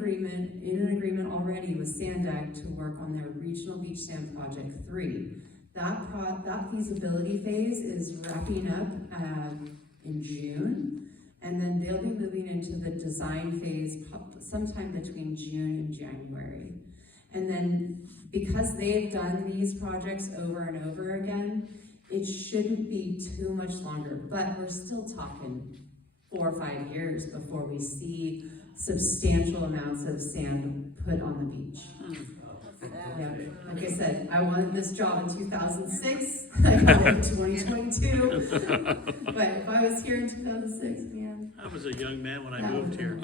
agreement already with Sandag to work on their Regional Beach Sand Project 3. That feasibility phase is wrapping up in June, and then they'll be moving into the design phase sometime between June and January. And then because they've done these projects over and over again, it shouldn't be too much longer, but we're still talking 4 or 5 years before we see substantial amounts of sand put on the beach. Yeah, like I said, I wanted this job in 2006, I got it in 2022. But if I was here in 2006, man. I was a young man when I moved here.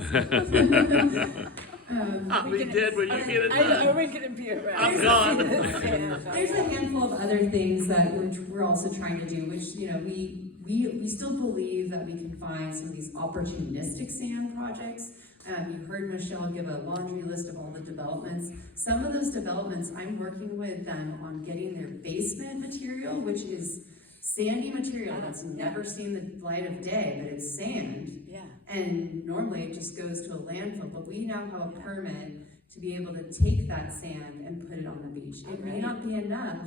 Um, We did when you get it I done. we couldn't be around. I'm gone. There's a handful of other things that we're also trying to do, which, you know, we still believe that we can find some of these opportunistic sand projects. You heard Michelle give a laundry list of all the developments. Some of those developments, I'm working with them on getting their basement material, which is sandy material that's never seen the light of day, but it's sand. Yeah. And normally it just goes to a landfill, but we now have a permit to be able to take that sand and put it on the beach. It may not be enough,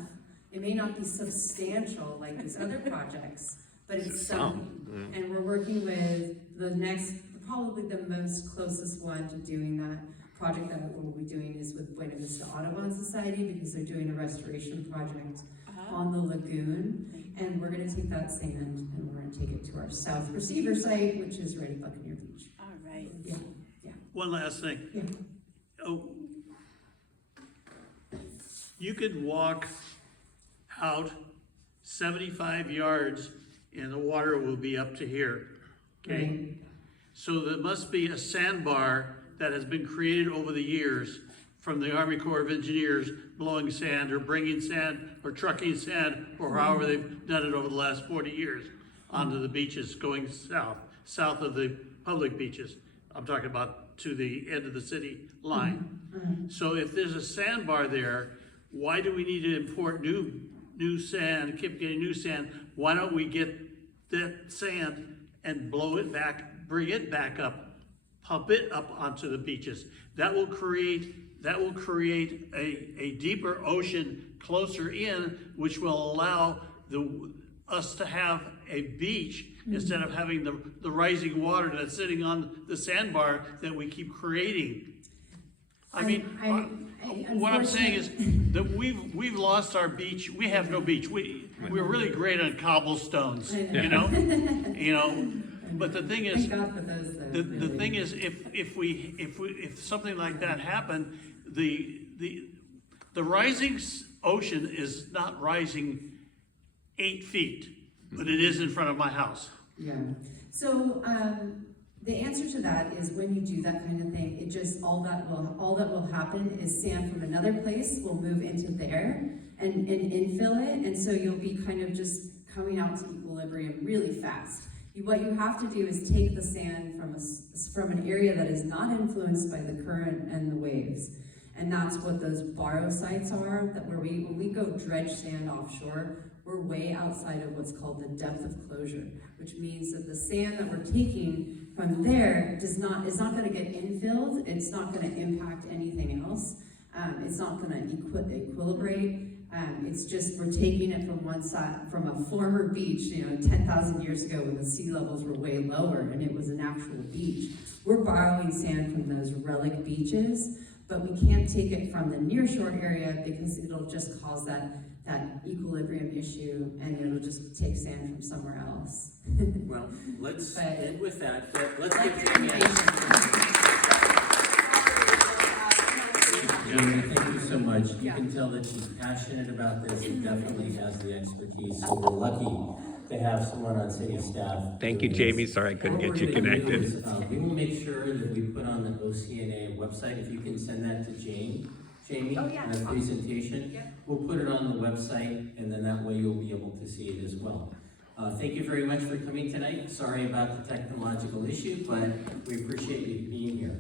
it may not be substantial like these other projects, but it's something. And we're working with the next, probably the most closest one to doing that project that we'll be doing is with Buena Vista Audubon Society, because they're doing a restoration project on the lagoon. And we're gonna take that sand and we're gonna take it to our South Receiver site, which is right at Buccaneer Beach. All right. Yeah. One last thing. Yeah. Oh, you could walk out 75 yards and the water will be up to here. Okay. Right. So there must be a sandbar that has been created over the years from the Army Corps of Engineers blowing sand or bringing sand or trucking sand or however they've done it over the last 40 years onto the beaches going south of the public beaches. I'm talking about to the end of the city line. So if there's a sandbar there, why do we need to import new sand, keep getting new sand? Why don't we get that sand and blow it back, bring it back up, pump it up onto the beaches? That will create a deeper ocean closer in, which will allow us to have a beach instead of having the rising water that's sitting on the sandbar that we keep creating. I mean, what I'm saying is that we've lost our beach. We have no beach. We're really great on cobblestones, you know. But the thing is, Thank God for those, though. the thing is, if something like that happened, the rising ocean is not rising 8 feet, but it is in front of my house. Yeah. So the answer to that is when you do that kind of thing, it just all that will happen is sand from another place will move into there and infill it, and so you'll be kind of just coming out to equilibrium really fast. What you have to do is take the sand from an area that is not influenced by the current and the waves. And that's what those borrow sites are, that when we go dredge sand offshore, we're way outside of what's called the depth of closure, which means that the sand that we're taking from there is not going to get infilled, it's not going to impact anything else, it's not going to equilibrate. It's just we're taking it from one side, from a former beach, 10,000 years ago when the sea levels were way lower and it was an actual beach. We're borrowing sand from those relic beaches, but we can't take it from the nearshore area because it'll just cause that equilibrium issue and it'll just take sand from somewhere else. Well, let's end with that. Let's Like give your Jayme information. Jayme, thank you so much. You can tell that she's passionate about this and definitely has the expertise. So we're lucky to have someone on city staff. Thank you, doing Jayme. this. Sorry I couldn't What get you we're gonna do connected. is, we will make sure that we put on the OCNA website. If you can send that to Jayme, the presentation. Yep. We'll put it on the website, and then that way you'll be able to see it as well. Thank you very much for coming tonight. Sorry about the technological issue, but we appreciate you being here.